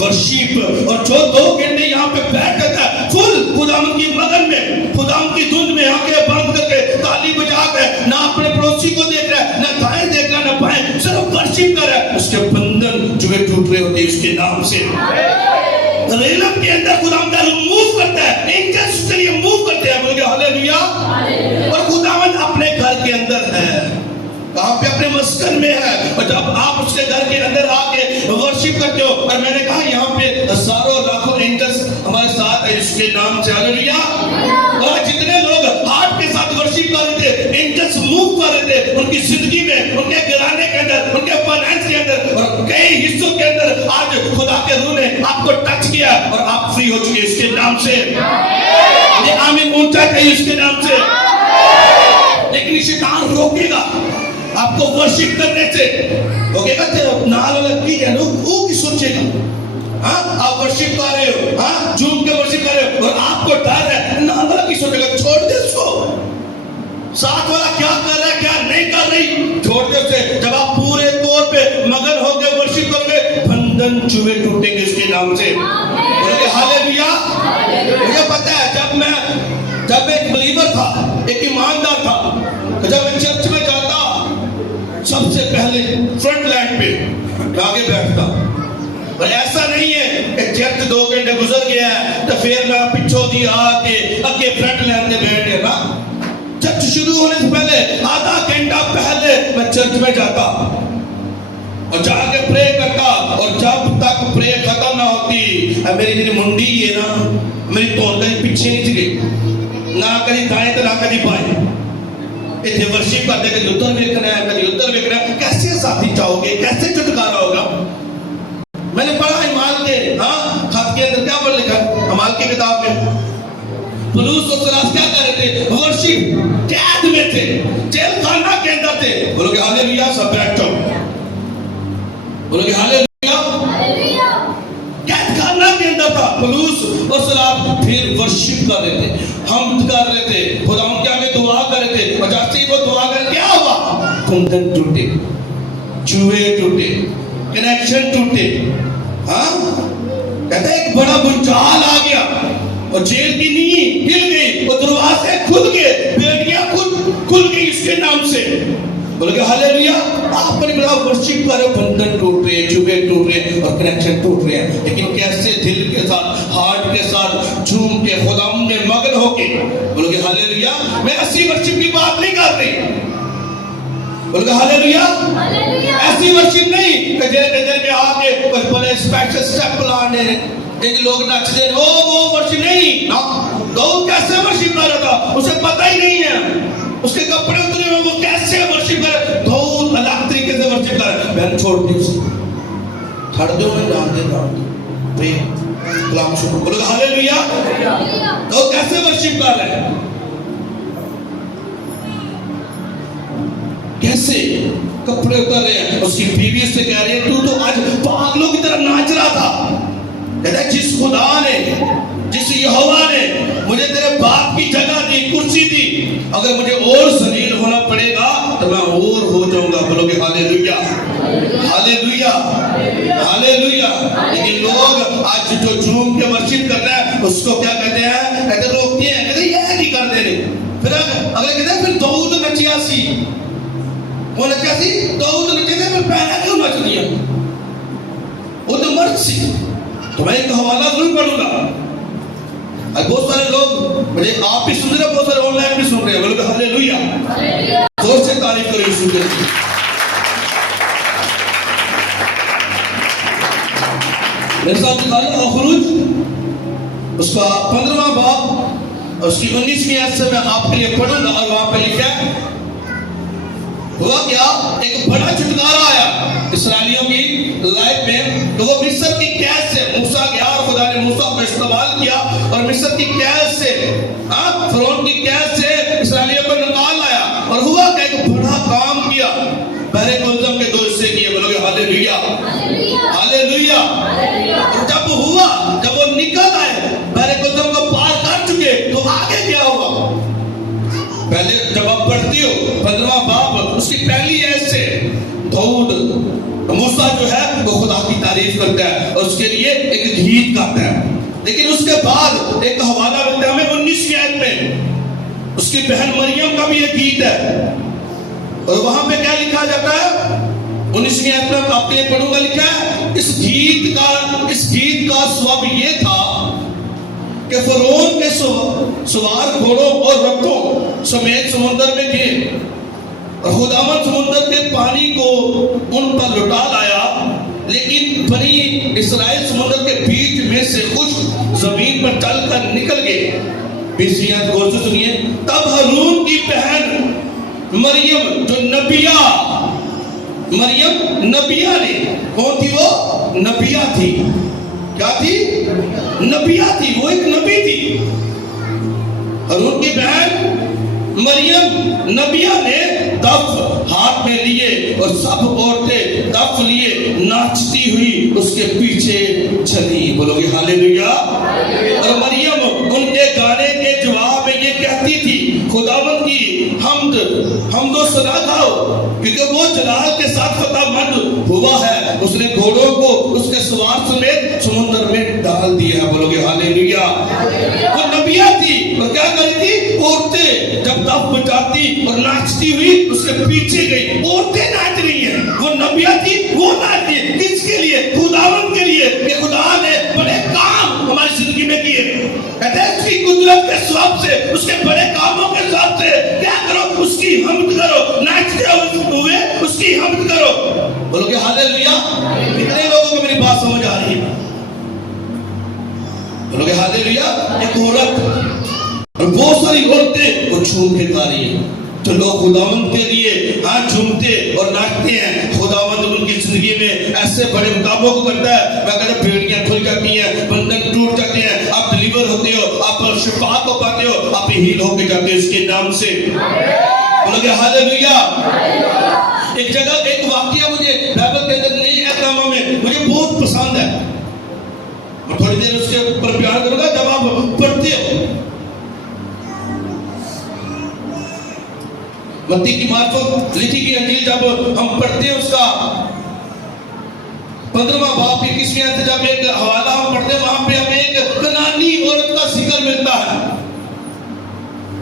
वर्शिप। और जो 2 घंटे यहाँ पे बैठ जाता है फुल खुदावंद की मगन में, खुदावंद की धुन में आंखें बंद करके ताली बजा के, ना अपने पड़ोसी को देख रहा है, ना दाएं देख रहा, ना बाएं, सिर्फ वर्शिप कर रहा है, उसके बंधन जो है टूट रहे होते हैं उसके नाम से। रेलम के अंदर खुदावंद मूव करता है, एंजल्स उसके लिए मूव करते हैं। बोलोगे हालेलुया। और खुदावंद अपने घर के अंदर है, कहां पे? अपने मस्कन में है। और जब आप उसके घर के अंदर आके वर्शिप करते हो, और मैंने कहा यहाँ पे हजारों लाखों एंजल्स हमारे साथ है उसके नाम से, हालेलुया। और जितने लोग हार्ट के साथ वर्शिप कर रहे थे, एंजल्स मूव कर रहे थे उनकी जिंदगी में, उनके घराने के अंदर, उनके फाइनेंस के अंदर, और कई हिस्सों के अंदर। आज खुदा के रूह ने आपको टच किया और आप फ्री हो चुके इसके नाम से। ये आमीन ऊंचा कहिए इसके नाम से। लेकिन शैतान रोकेगा आपको वर्शिप करने से, रोकेगा नाल लगती है लोग वो की सोचेगा। हाँ, आप वर्शिप कर रहे हो, हाँ झूम के वर्शिप कर रहे हो, और आपको डर है, नाल वाला की सोचेगा, छोड़ दे उसको। साथ वाला क्या कर रहा है क्या नहीं कर रही, छोड़ दे उसे। जब आप पूरे तौर पे मगन हो गए वर्शिप करोगे, बंधन चुहे टूटेंगे इसके नाम से। बोलोगे हालेलुया। मुझे पता है जब एक बिलीवर था, एक ईमानदार था, जब मैं चर्च में जाता सबसे पहले फ्रंट लाइन पे आगे बैठता। पर ऐसा नहीं है कि चर्च 2 घंटे गुजर गया है तो फिर मैं पिछो दी आके अगे फ्रंट लाइन पे बैठ गया ना। चर्च शुरू होने से पहले आधा घंटा पहले मैं चर्च में जाता और जाके प्रे करता, और जब तक प्रे खत्म ना होती मेरी मेरी मुंडी है ना, मेरी तोड़ कभी पीछे नहीं चली, ना कभी दाएं तो ना कभी बाएं। इतने वर्शिप करते कभी उधर देखना है, कभी उधर देखना है। कैसे साथी चाहोगे, कैसे छुटकारा होगा? मैंने पढ़ा हिमाल के खत के अंदर क्या पढ़ लिखा, हिमाल की किताब में पुलूस और सिलास क्या कर रहे थे? वर्शिप, कैद में थे, जेल खाना के अंदर थे। बोलोगे हालेलुया, सब बैठो, बोलोगे हालेलुया। कैद खाना के अंदर था पुलूस और सिलास, फिर वर्शिप कर रहे थे, हम कर रहे थे, खुदा के आगे दुआ कर रहे थे। और जैसे ही वो दुआ कर, क्या हुआ? कुंदन टूटे, चूहे टूटे, कनेक्शन टूटे। कहते एक बड़ा भूचाल आ गया और जेल की नींव हिल गई और दरवाजे खुल गए, बेड़ियां खुल गई इसके नाम से। बोलोगे हालेलुया। आप बड़ी बड़ा वर्शिप कर रहे हो, बंधन टूट रहे हैं, चुभे टूट रहे हैं और कनेक्शन टूट रहे हैं, लेकिन कैसे दिल के साथ, हार्ट के साथ झूम के खुदा में मगन होके। बोलोगे हालेलुया। मैं ऐसी वर्शिप की बात नहीं कर रही, बोलोगे हालेलुया। ऐसी वर्शिप नहीं कि जैसे में आके कुछ बड़े स्पेशल स्टेप लाने एक लोग नाचते हैं, वो वर्शिप नहीं ना। तो कैसे वर्शिप कर रहा था उसे पता ही नहीं है, उसके कपड़े उतरे हुए, वो कैसे वर्शिप कर, बहुत अलग तरीके से वर्शिप कर। बहन छोड़ दी उसे, छड़ दो, मैं जान देता हूं प्रेम कलाम शुरू। बोलोगे हालेलुया। तो कैसे वर्शिप कर रहे हैं, कैसे कपड़े उतर रहे हैं। उसकी बीवी उससे कह रही है, तू तो आज पागलों की तरह नाच रहा था। कहता है जिस खुदा ने, जिस यहोवा ने मुझे तेरे बाप की जगह दी, कुर्सी दी, अगर मुझे और जलील होना पड़ेगा तो मैं और हो जाऊंगा। बोलोगे हालेलुया, हालेलुया, हालेलुया। लेकिन लोग आज जो झूम के वर्शिप कर रहे हैं उसको क्या कहते हैं? कहते रोकते हैं, कहते ये नहीं कर देने। फिर अगले कहते हैं फिर दाऊद नचिया सी, वो नचिया सी दाऊद नचे थे, फिर पहला क्यों नच दिया? वो तो मर्द सी। तो मैं एक हवाला जरूर पढ़ूंगा। बहुत सारे लोग मुझे आप भी सुन रहे हैं, बहुत सारे ऑनलाइन भी सुन रहे हैं। बोलोगे हालेलुया, जोर से तारीफ करो यीशु की। मेरे साथ निकालो खुरूज उसका 15वां बाब और उसकी 19वीं आयत से मैं आपके लिए पढ़ूंगा। और वहां पे लिखा है, हुआ क्या, एक बड़ा छुटकारा आया इस्राएलियों की लाइफ में। तो वो मिस्र की कैद से मूसा गया और खुदा ने मूसा को इस्तेमाल किया और मिस्र की कैद से, फिरौन की कैद से इस्राएलियों को निकाल लाया। और हुआ क्या, एक बड़ा काम किया, बहरे कुलजम के 2 हिस्से किए। बोलोगे हालेलुया, हालेलुया। जब हुआ, जब वो निकल आए, बहरे कुलजम को पार कर चुके, तो आगे क्या हुआ? पहले जब आप पढ़ती हो 15वां बाब उसकी पहली आयत से, दाऊद मूसा जो है वो खुदा की तारीफ करता है और उसके लिए एक गीत गाता है। लेकिन उसके बाद एक हवाला मिलता है हमें 19वीं आयत में, उसकी बहन मरियम का भी एक गीत है। और वहां पे क्या लिखा जाता है? 19वीं आयत में आपके लिए पढ़ूंगा, लिखा है इस गीत का स्वभाव ये था कि फिरौन के सवार घोड़ों और रथों समेत समुद्र में थे और खुदावंद समुद्र के पानी को उन पर लुटा लाया। लेकिन बनी इस्राएल समुद्र के बीच में से कुछ जमीन पर चलकर निकल गए। 20वीं आयत गौर से सुनिए। तब हारून की बहन मरियम जो मरियम नबिया ने, कौन थी वो? नबिया थी। क्या थी? नबिया थी, वो एक नबी थी। हारून की बहन मरियम नबिया ने दफ हाथ में लिए और सब औरतें दफ लिए नाचती हुई उसके पीछे चली। बोलोगे हालेलुया। और मरियम उनके गाने के जवाब में ये कहती थी, खुदावंद की हमदो सना गाओ, क्योंकि वो जलाल के साथ फतहमंद हुआ है। उसने घोड़ों को उसके सवार समेत समुद्र में डाल दिया। बोलोगे हालेलुया। वो नबिया थी और क्या करती? औरतें जब दफ बजाती और नाचती हुई उसके पीछे गई। औरतें नाच रही हैं, वो नबिया थी, वो नाच रही। किसके लिए? खुदावंद के लिए, कि खुदा ने बड़े काम हमारी जिंदगी में किए। कहते हैं उसकी कुदरत के सबब से, उसके बड़े कामों के सबब से क्या बोलोगे हालेलुया। कितने लोगों को मेरी बात समझ आ रही है? बोलोगे हालेलुया। एक औरत और बहुत सारी औरतें वो झूम के गा रही है, तो लोग खुदावंद के लिए हाथ झूमते और नाचते हैं। खुदावंद उनकी जिंदगी में ऐसे बड़े मुकाबलों को करता है। मैं कहता भेड़ियां खुल जाती हैं, बंधन टूट जाते हैं, आप डिलीवर होते हो, आप शिफा को पाते हो, आप हील होके जाते हो इसके नाम से। बोलोगे हालेलुया। एक जगह एक वाकया मुझे बाइबल के अंदर नई एकामा में मुझे बहुत पसंद है, और थोड़ी देर उसके ऊपर प्यार करूंगा। जब आप पढ़ते हो मत्ती की मार्फत लिखी की अंजील, जब हम पढ़ते हैं उसका 15वां बाब 21वें अध्याय, जब एक हवाला हम पढ़ते हैं, वहां पे हमें एक कनानी औरत का जिक्र मिलता है।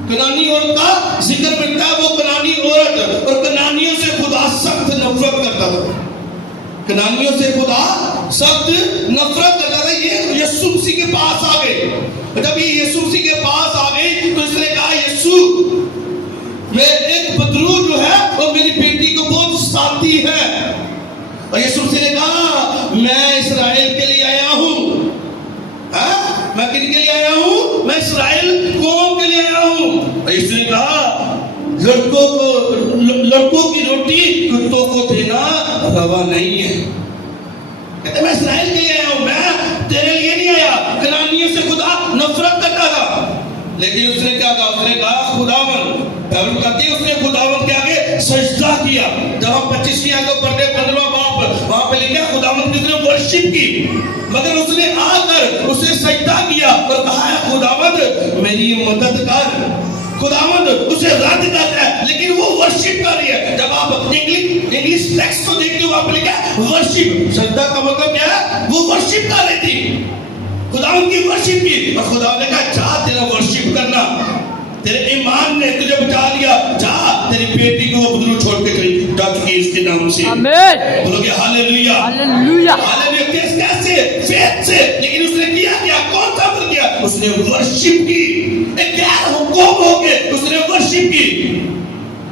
कनानी औरत का जिक्र मिलता है। वो कनानी औरत और कनानियों से खुदा सख्त नफरत करता था। कनानियों से खुदा सख्त नफरत करता था। ये यीशु मसीह के पास आ गए। जब ये यीशु मसीह के पास आ गए तो इसने कहा, यीशु मैं एक बदरू जो है वो मेरी बेटी को बहुत सताती है। और यीशु मसीह ने कहा, मैं इस्राएल के लिए आया हूं। मैं किन के लिए आया हूं? मैं इस्राएल कौम के लिए आया हूं। और यीशु ने कहा, लड़कों की रोटी कुत्तों को देना रवा नहीं है। कहते मैं इस्राएल के लिए आया हूं, मैं तेरे लिए नहीं आया। कनानियों से खुदा नफरत करता था, लेकिन उसने क्या कहा? उसने कहा खुदावन, उसने खुदावन के आगे सजदा किया। जब हम 25वीं आयत को पढ़ते 15वां बाब, वहां पे लिखा खुदावन की उसने वर्शिप की, मगर उसने आकर उसे सजदा किया और कहा है खुदावन मेरी मदद कर। खुदावन उसे रद्द कर रहा है, लेकिन वो वर्शिप कर रही है। जब आप इंग्लिश टेक्स्ट को देखते हो, वहां पे लिखा है वर्शिप। सजदा का मतलब क्या है? वो वर्शिप कर रही थी, खुदावन की वर्शिप की। और खुदा ने कहा जा तेरा वर्शिप करना, तेरे ईमान ने तुझे बचा लिया, जा तेरी बेटी को वो बदरू छोड़ के जा चुकी है इसके नाम से। आमीन। बोलोगे हालेलुया। हालेलुया। हालेलुया। कैसे? फेथ से। लेकिन उसने किया क्या? कौन सा अमल किया? उसने वर्शिप की। एक गैर हुकूम होके उसने वर्शिप की।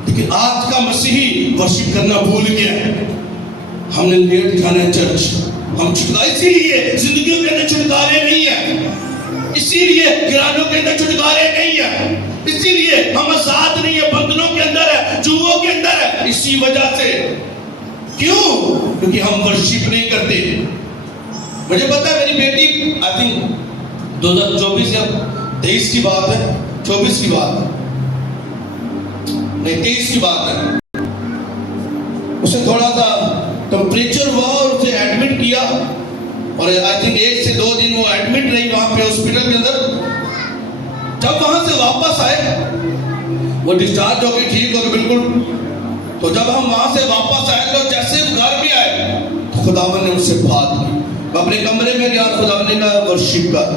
लेकिन आज का मसीही वर्शिप करना भूल गया। हमने लेट जाना है चर्च, हम छुटकारे, इसीलिए जिंदगियों के अंदर छुटकारे नहीं है, इसीलिए घरानों के अंदर छुटकारे नहीं है, इसीलिए हम आजाद नहीं है, बंधनों के अंदर है, जुओं के अंदर है। इसी वजह से। क्यों? क्योंकि हम वर्शिप नहीं करते। मुझे पता है मेरी बेटी आई थिंक 2024 या 23 की बात है, 24 की बात नहीं 23 की बात है, उसे थोड़ा सा टेम्परेचर हुआ और उसे एडमिट किया, और आई थिंक 1 से 2 दिन वो एडमिट रही वहां पे हॉस्पिटल के अंदर। जब वहां से वापस आए, वो डिस्चार्ज हो गई, ठीक हो गई बिल्कुल। तो जब हम वहां से वापस आए तो जैसे घर भी आए तो खुदावन ने उससे बात की। मैं अपने कमरे में गया, खुदावन ने कहा वर्शिप कर,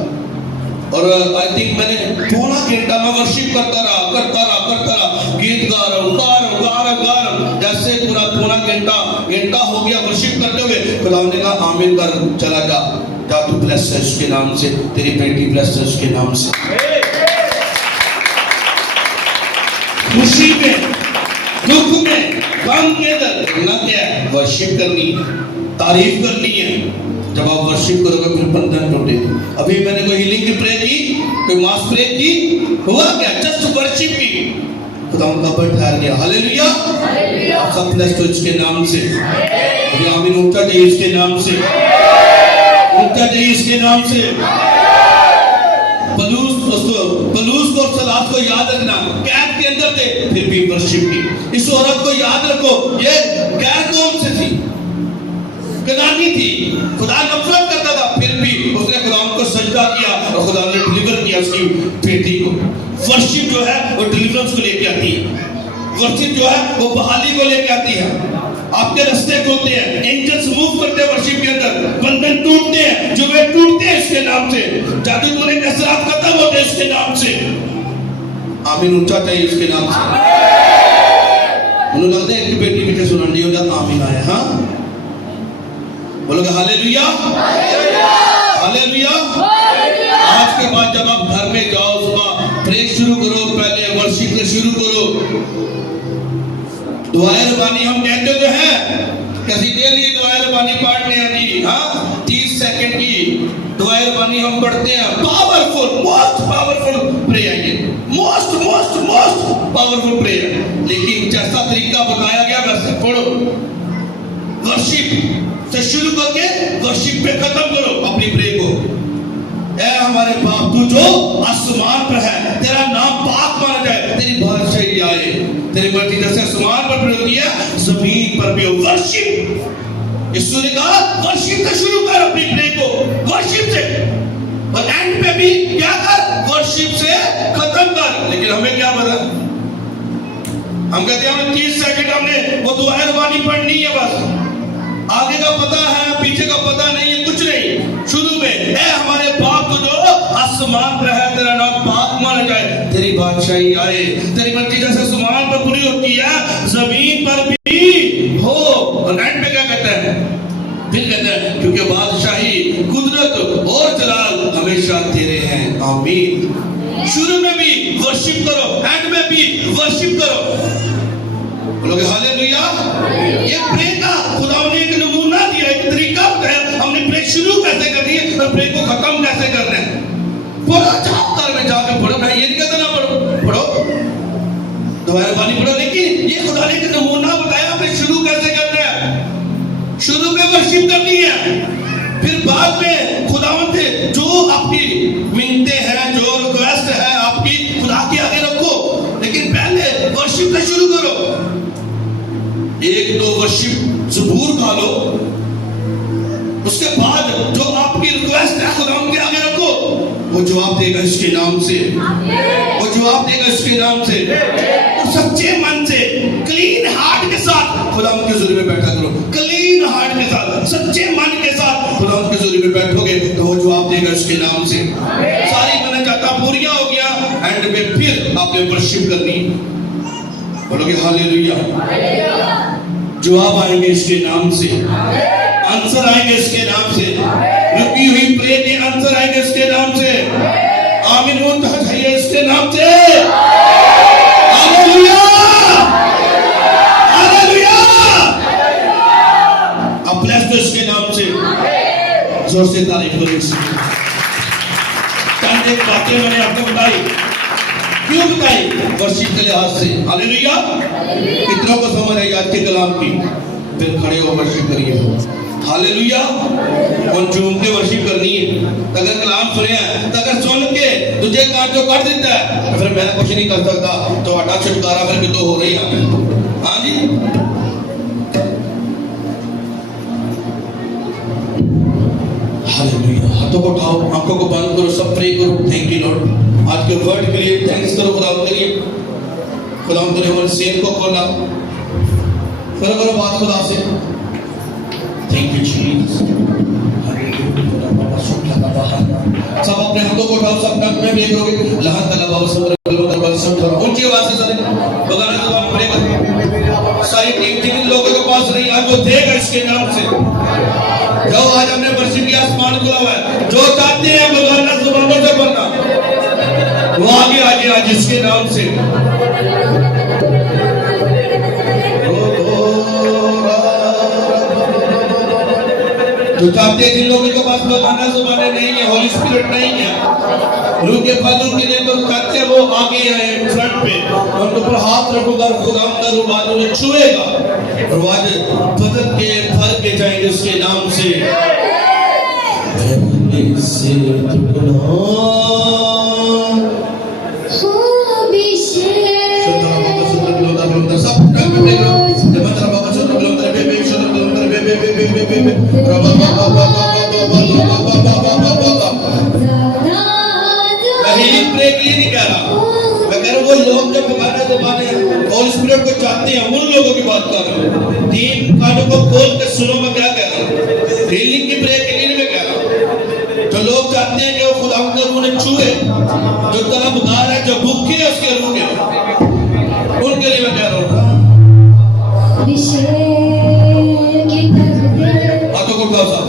और आई थिंक मैंने पूरा घंटा में वर्शिप करता रहा, गीत गा रहा हूँ, जैसे पूरा घंटा हो गया वर्शिप करते हुए। खुदा ने कहा आमीन कर, चला जा तू ब्लेस है उसके नाम से, तेरी बेटी ब्लेस है उसके नाम से। खुशी में, दुख में, गम के अंदर करना क्या है? वर्शिप करनी है, तारीफ करनी है। जब आप वर्शिप करोगे फिर बंधन टूटेगी। अभी मैंने कोई हीलिंग की प्रे की, कोई मास प्रे की, हुआ क्या? जस्ट वर्शिप की, खुदा उनका पर ठहर गया। हालेलुया। आप सब ब्लेस हो इसके नाम से। अभी आमीन ऊंचा चाहिए इसके नाम से, ऊंचा चाहिए इसके नाम से। पलूस को और सलात को याद रखना, कैद के अंदर थे फिर भी वर्शिप की। इस औरत को याद रखो, ये गैर कौम से थी, कनानी थी, खुदा नफरत करता था, फिर भी उसने खुदा को सजदा किया और खुदा ने डिलीवर किया उसकी बेटी को। वर्शिप जो है वो डिलीवरेंस को लेके आती है, वर्शिप जो है वो बहाली को लेके आती है। आपके रास्ते खुलते हैं, एंजल्स मूव करते हैं वर्शिप के अंदर, बंधन टूटते हैं, जुए टूटते हैं इसके नाम से, जादू टोने के असरात खत्म होते हैं इसके नाम से। आमीन ऊंचा चाहिए इसके नाम से। उन्होंने लगता है एक बेटी पीछे सुना नहीं होगा, आमीन आया। हाँ बोलोगे हालेलुया, हालेलुया। आज के बाद जब आप घर में जाओ, सुबह प्रे शुरू करो, पहले वर्शिप से शुरू करो। दुआए रुबानी हम कहते तो हैं, कैसी डेली दुआए रबानी पढ़ने हैं जी, हाँ 30 सेकंड की दुआए रबानी हम पढ़ते हैं। पावरफुल, मोस्ट पावरफुल प्रेयर, ये most most most powerful prayer. लेकिन जैसा तरीका बताया गया वैसे पढ़ो, वर्शिप से शुरू करके वर्शिप पे खत्म करो अपनी प्रे को। ऐ हमारे बाप तू जो आसमान पर है, तेरा नाम पाक माना जाए, तेरी बादशाही आए, तेरी मर्जी जैसे आसमान पर भी होती है जमीन पर भी हो। वर्शिप, यीशु ने कहा वर्शिप से शुरू कर अपनी प्रे को, वर्शिप से, और एंड पे भी क्या कर, वर्शिप से खत्म कर। लेकिन हमें क्या पता, हम कहते हैं हमें 30 सेकंड हमने वो दुआए रबानी पढ़नी है, बस आगे का पता है पीछे का पता नहीं है, कुछ नहीं। शुरू में ऐ हमारे बाप जो आसमान पर है, तेरा नाम पाक माना जाए, तेरी बादशाही आए, तेरी मर्जी जैसे आसमान पर पूरी होती है जमीन पर भी हो। और एंड पे क्या कहता है, फिर कहता है क्योंकि बादशाही, कुदरत और जलाल हमेशा तेरे हैं, आमीन। शुरू में भी वर्शिप करो, एंड में भी वर्शिप करो। बोलोगे हालेलुया। ये प्रे का खुदा ने एक नमूना दिया, एक तरीका बताया हमने प्रे शुरू कैसे करनी है और प्रे को खत्म कैसे करना है। पूरा चैप्टर में जाके पढ़ो, मैं ये नहीं कहता ना पढ़ो, पढ़ो दुआए रबानी पढ़ो, लेकिन ये खुदा ने एक नमूना बताया हमें शुरू कैसे करना है। शुरू में वर्शिप करनी है, फिर बाद में खुदावंद से जो आपकी मिन्नतें हैं, जो रिक्वेस्ट है आपकी, खुदा के आगे रखो, लेकिन पहले वर्शिप से शुरू करो। एक दो वर्शिप ज़बूर खा लो, उसके बाद जो आपकी रिक्वेस्ट है खुदा के आगे रखो, वो जवाब देगा इसके नाम से, वो जवाब देगा इसके नाम से। और सच्चे मन से, क्लीन हार्ट के साथ खुदा के हुजूर में बैठा करो, क्लीन हार्ट के साथ, सच्चे मन के साथ खुदा के हुजूर में बैठोगे तो वो जवाब देगा इसके नाम से। सारी मना चाहता पूरियां हो गया, एंड में फिर आपने वर्शिप करनी। बोलोगे हालेलुया। जवाब आएंगे इसके नाम से, आंसर आएंगे इसके नाम से, रुकी हुई प्रे के आंसर आएंगे इसके नाम से। आमीन बोलना चाहिए इसके नाम से। Hallelujah, hallelujah. अब ब्लेस दो इसके नाम से, जोर से तारीफ करो। चंद एक बातें मैंने आपको बताई, क्यों बताई, वर्शिप के लिहाज से। हालेलुया। कितनों को समझ आई आज के कलाम की? फिर खड़े हो वर्शिप करिए। हालेलुया। और झूम के वर्शिप करनी है। अगर कलाम सुने हैं तो अगर सुन के तुझे काट जो कर देता है तो फिर मैं कुछ नहीं कर सकता, तो आटा छुटकारा फिर कितो हो रही है। हाँ जी, हालेलुया। हाथों को उठाओ, आंखों को बंद करो, सब प्रे करो। थैंक यू लॉर्ड, आज के वर्ड के लिए थैंक्स करो खुदा के लिए। खुदा ने हमारे सेहत को खोला, करो बात खुदा से। Thank you Jesus. सब अपने हाथों को उठाओ, सब नक में देखोगे लहन तलब अवसर ऊंची आवाज से सारे बगाने को आप प्रे करो। सारी टीम जिन लोगों के पास नहीं आज वो देगा इसके नाम से। जो आज हमने वर्शिप की आसमान खुला हुआ है, जो चाहते हैं बगाना जुबानों से पढ़ना वो आगे आगे आज इसके नाम से। जो चाहते हैं जिन लोगों के पास बगाना जुबानें नहीं है, होली स्पिरिट नहीं है, रूह के फल उनके लिए तो चाहते हैं वो आगे आए फ्रंट पे, उनके ऊपर हाथ रखूंगा, खुदा का रूह आज उन्हें छुएगा और वो आज बदल के फल के जाएंगे उसके नाम से। वो लोग जो पुकारे ज़ुबाने होली स्पिरिट को चाहते हैं, उन लोगों की बात कर रहा हूँ। तीन कानों को खोल के सुनो मैं क्या कह रहा हूँ। हीलिंग की प्रे के लिए मैं कह रहा हूँ। जो लोग चाहते हैं कि वो खुदा उन्हें छुए, जो तलबगार है, जो भूखे है उसके रूह के, उनके लिए मैं कह रहा हूँ। हाथों को उठाओ साहब।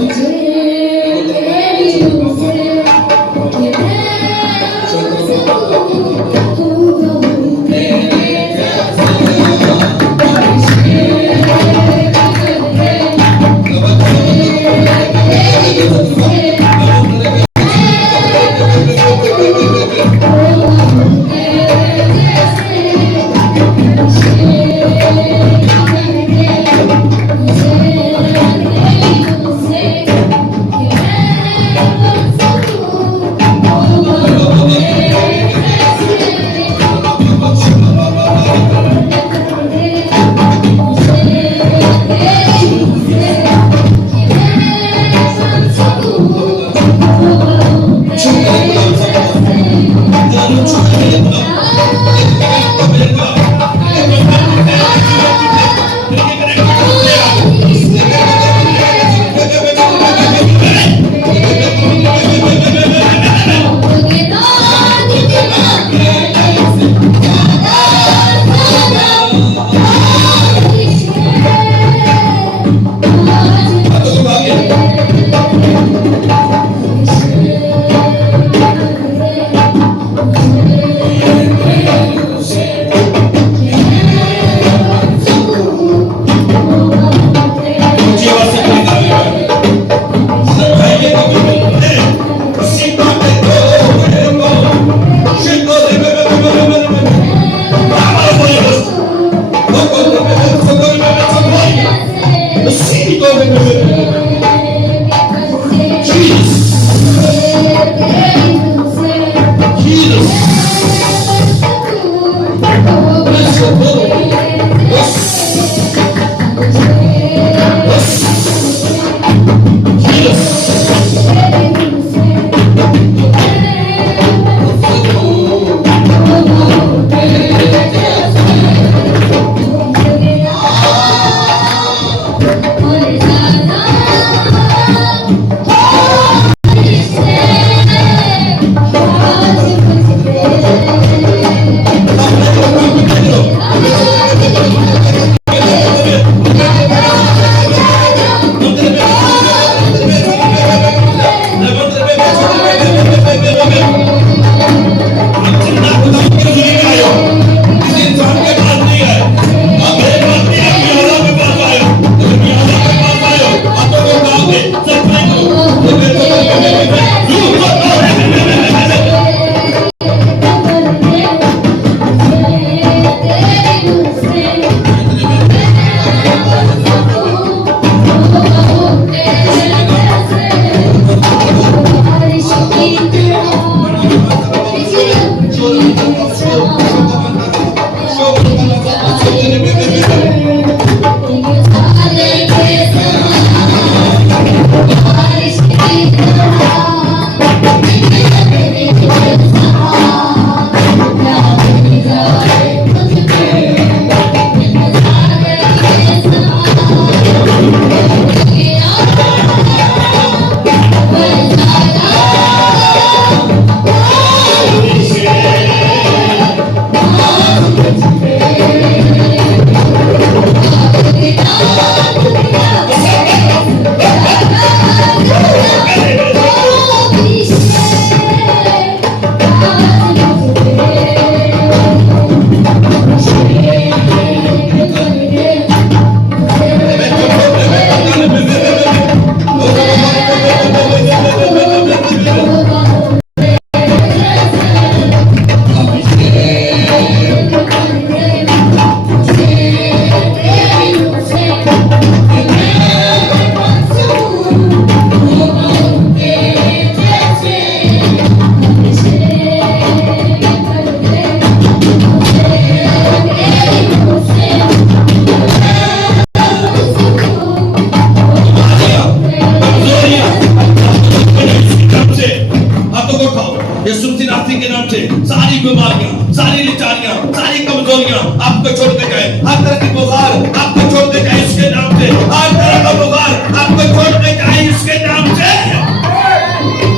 आपको छोड़ के जाए, हर तरह की बुखार आपको छोड़ के जाए इसके नाम से, हर तरह का बुखार आपको छोड़ के जाए इसके नाम से,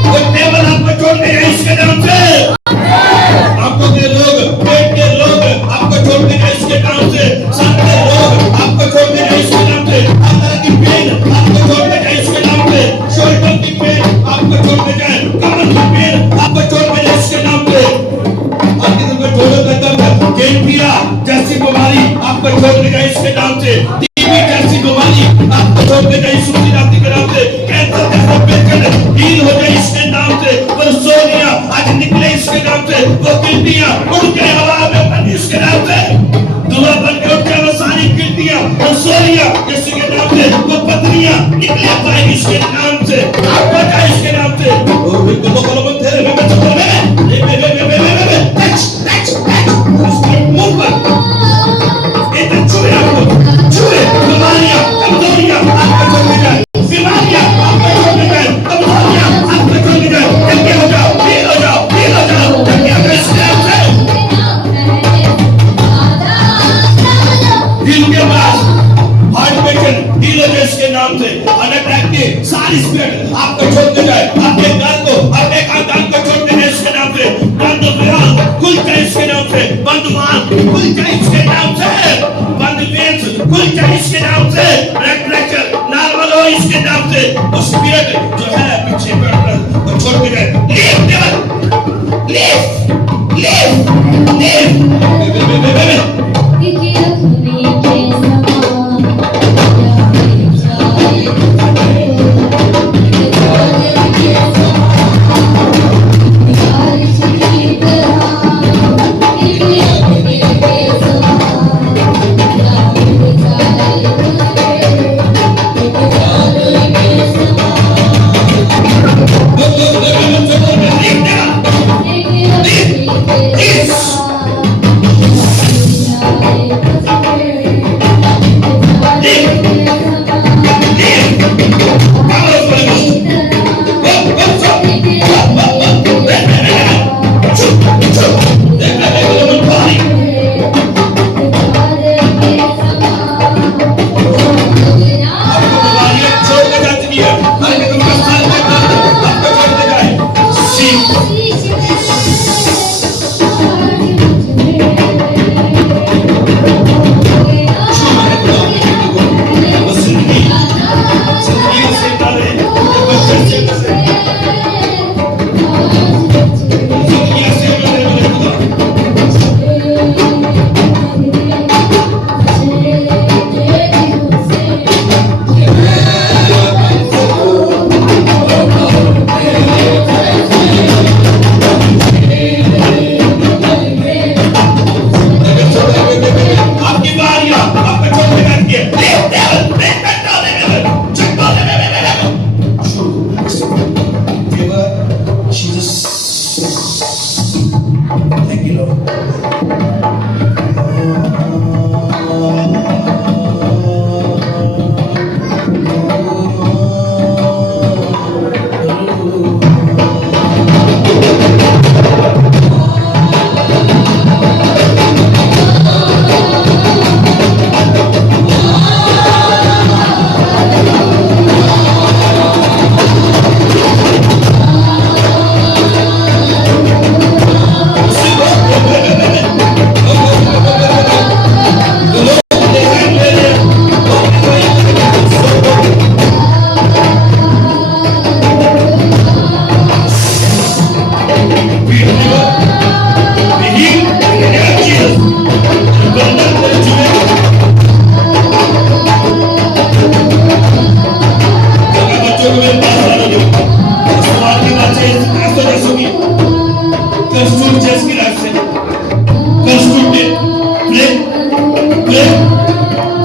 कोई टेबल आपको छोड़ के जाए इसके नाम से, आंखों के लोग, पेट के लोग आपको छोड़ के जाए इसके नाम से, सर के लोग आपको छोड़ के जाए इसके नाम से, हर तरह की पेन आपको छोड़ के जाए इसके नाम से, शोल्डर की पेन आपको छोड़ के जाए, कमर की पेन आपको छोड़ के जाए इसके नाम से, आपके दिल में जोड़ों का दर्द, जेनपिया जैसी बीमारी आपको छोड़ के जाए इसके नाम से, टीबी जैसी बीमारी आपको छोड़ के जाए यीशु की नाम से, कैंसर जैसा पेशेंट हील हो जाए इसके नाम से, सोनिया आज निकले इसके नाम से, वो गिल्टियां उड़ के हवा में बनी इसके नाम से, दुआ बन के उठ जाए वो सारी गिल्टियां और सोनिया यीशु के नाम से, वो पत्नियां निकले पाए इसके नाम से, आपको जाए इसके नाम से, ओ बिल्कुल वो करो मत तेरे में चलो सारी स्पिरिट आपको छोड़ के जाए, आपके घर को, आपके खानदान को छोड़ के जाए इसके नाम से, बंद विराम खुल जाए इसके नाम से, बंद मान खुल जाए इसके नाम से, बंद वेंस खुल जाए इसके नाम से, ब्लड प्रेशर नॉर्मल हो इसके नाम से, वो स्पिरिट जो है पीछे पड़ रहा है वो छोड़ के जाए, लीव डेविल लीव है, हर किस्म का साल में दर्द आपको छोड़ते जाए। वो जिंदगी से डाले, वो बच्चे से डाले, जिंदगी से डाले मेरे खुदा। आपकी बारी, आपका छोड़ने का किया। Thank you, Lord.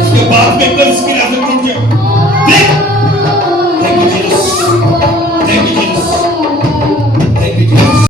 इसके बाद में कर्ज की राशि टूट जाए। Thank you Jesus, thank you Jesus, thank you Jesus.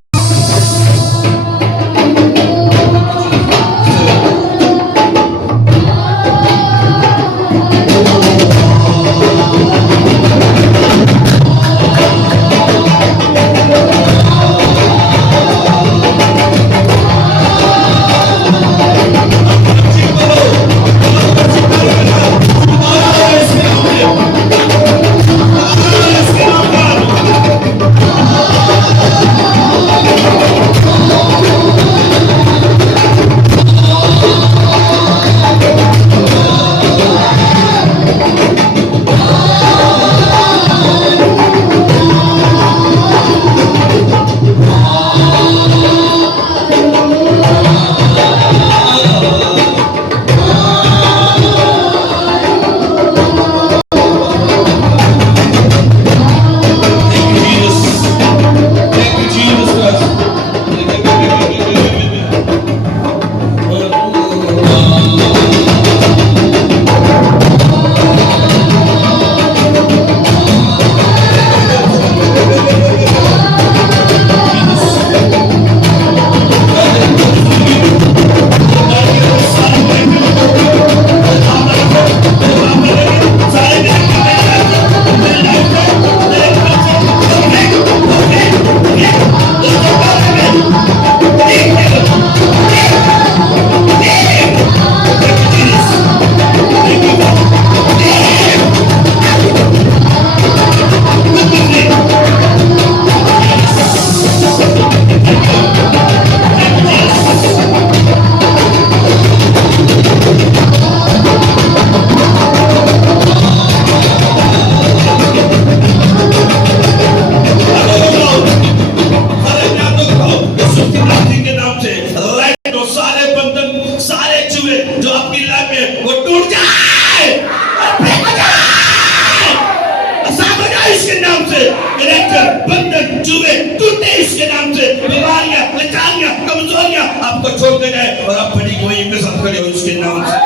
आपको छोड़ के जाए और आप बड़ी कोई के साथ खड़े हो इसके नाम से।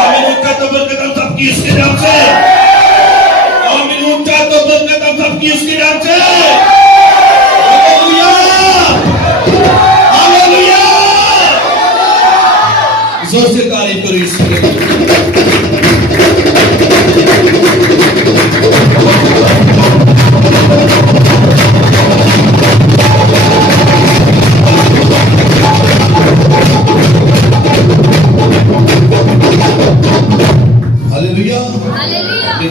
आमीन। उठा तो बरकत सबकी इसके नाम से। आमीन। उठा तो बरकत सबकी इसके नाम से। Hallelujah, hallelujah. जोर से तारीफ करो इसके।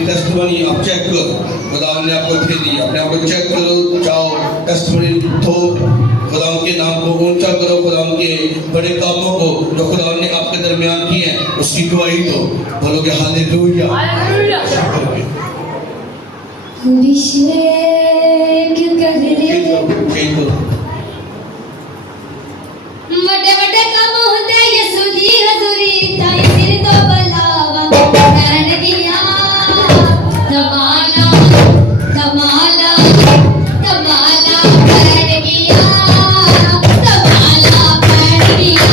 टेस्टिमनी आप चेक कर खुदा ने आपको दे दी, अपने आप को चेक करो, जाओ टेस्टिमनी दो, खुदा के नाम को ऊंचा करो, खुदा के बड़े कामों को जो खुदा ने आपके दरमियान किए हैं उसकी गवाही दो, बोलोगे हालेलुया। अभिषेक कर ले वड्डे वड्डे काम होंदे यसू दी हजूरी ताई सिर तो बलावा करन गिया धमाला धमाला धमाला करन गिया धमाला करन गिया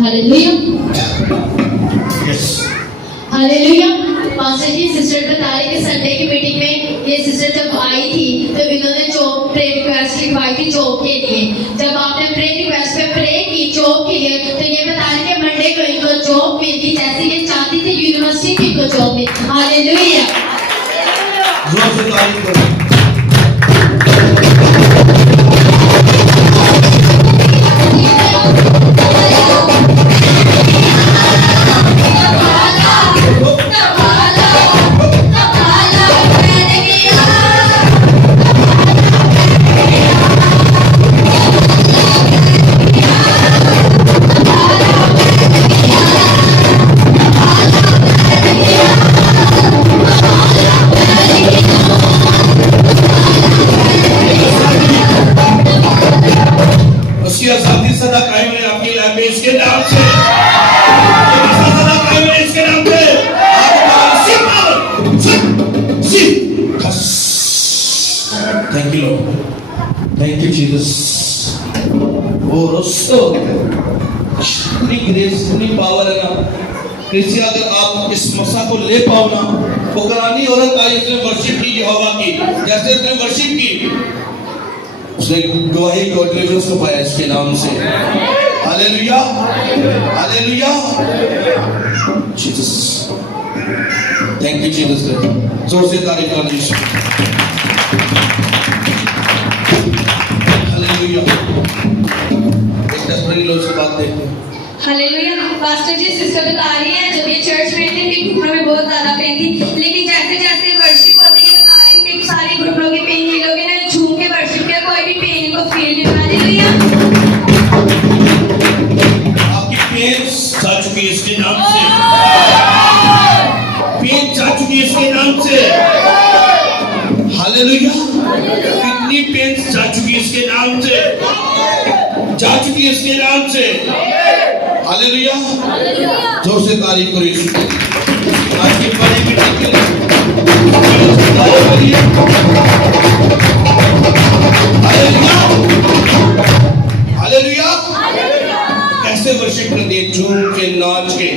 हालेलुया हालेलुया। पास्टर जी सिस्टर बता रहे कि संडे की मीटिंग में ये सिस्टर जब आई थी तो इन्होंने जॉब प्रे रिक्वेस्ट लिखवाई थी जॉब के लिए। जब आपने प्रे रिक्वेस्ट पे प्रे की जॉब के लिए तो ये बता रहे कि मंडे को इनको जॉब मिली, जैसे ये चाहती थी यूनिवर्सिटी की इनको जॉब मिली। हालेलुया। जोर से तारीफ करो। धमाला धमाला thank you Lord, thank you Jesus. ओ रस्तो इतनी ग्रेस, इतनी पावर है ना। कृष्ण अगर आप इस मसा को ले पाओ ना, फुकरानी औरत आई, उसने वर्शिप की यहोवा की, जैसे उसने वर्शिप की उसने गवाही को डिलीवरेंस को पाया इसके नाम से। Hallelujah, hallelujah, Jesus, thank you Jesus. जोर से तारीफ करो यीशु। हालेलुया। एक टेस्टमनी लोग से बात देखते हैं। हालेलुया। पास्टर जी सिस्टर बता रही है जब ये चर्च में थे कि घुटनों में बहुत ज्यादा पेन थी, लेकिन जैसे जैसे वर्शिप होती है बता रही कि सारे घुटनों की पेन ये लोग ना झूम के वर्शिप किया, कोई भी पेन इनको फील नहीं हुआ। हालेलुया। आपकी पेन जा चुकी है इसके नाम से, पेन जा चुकी है इसके नाम से। हालेलुया। कितनी पेन जा चुकी है इसके नाम से, जा चुकी है इसके नाम से। हालेलुया, जोर से तारीफ करो यीशु की। आज की बड़ी मीटिंग के लिए हालेलुया, हालेलुया। कैसे वर्शिप करते हैं? झूम के, नाच के।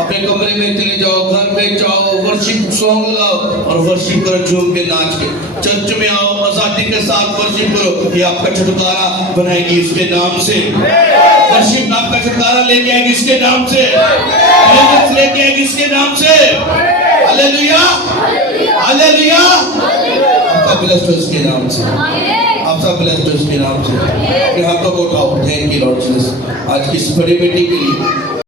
अपने कमरे में चले जाओ, घर में जाओ, वर्शिप सॉन्ग लगाओ और वर्शिप करो, झूम के, नाच के। चर्च में आओ, आजादी के साथ वर्शिप करो। ये आपका छुटकारा बनाएगी इसके नाम से। वर्शिप आपका छुटकारा लेके आएगी इसके नाम से, लेके आएगी इसके नाम से। Hallelujah, hallelujah. आपका ब्लेस्ड हो इसके नाम से, आपका ब्लेस्ड हो इसके नाम से। अपने हाथों को उठाओ। Thank you Lord Jesus. आज की इस बड़ी बेटी के लिए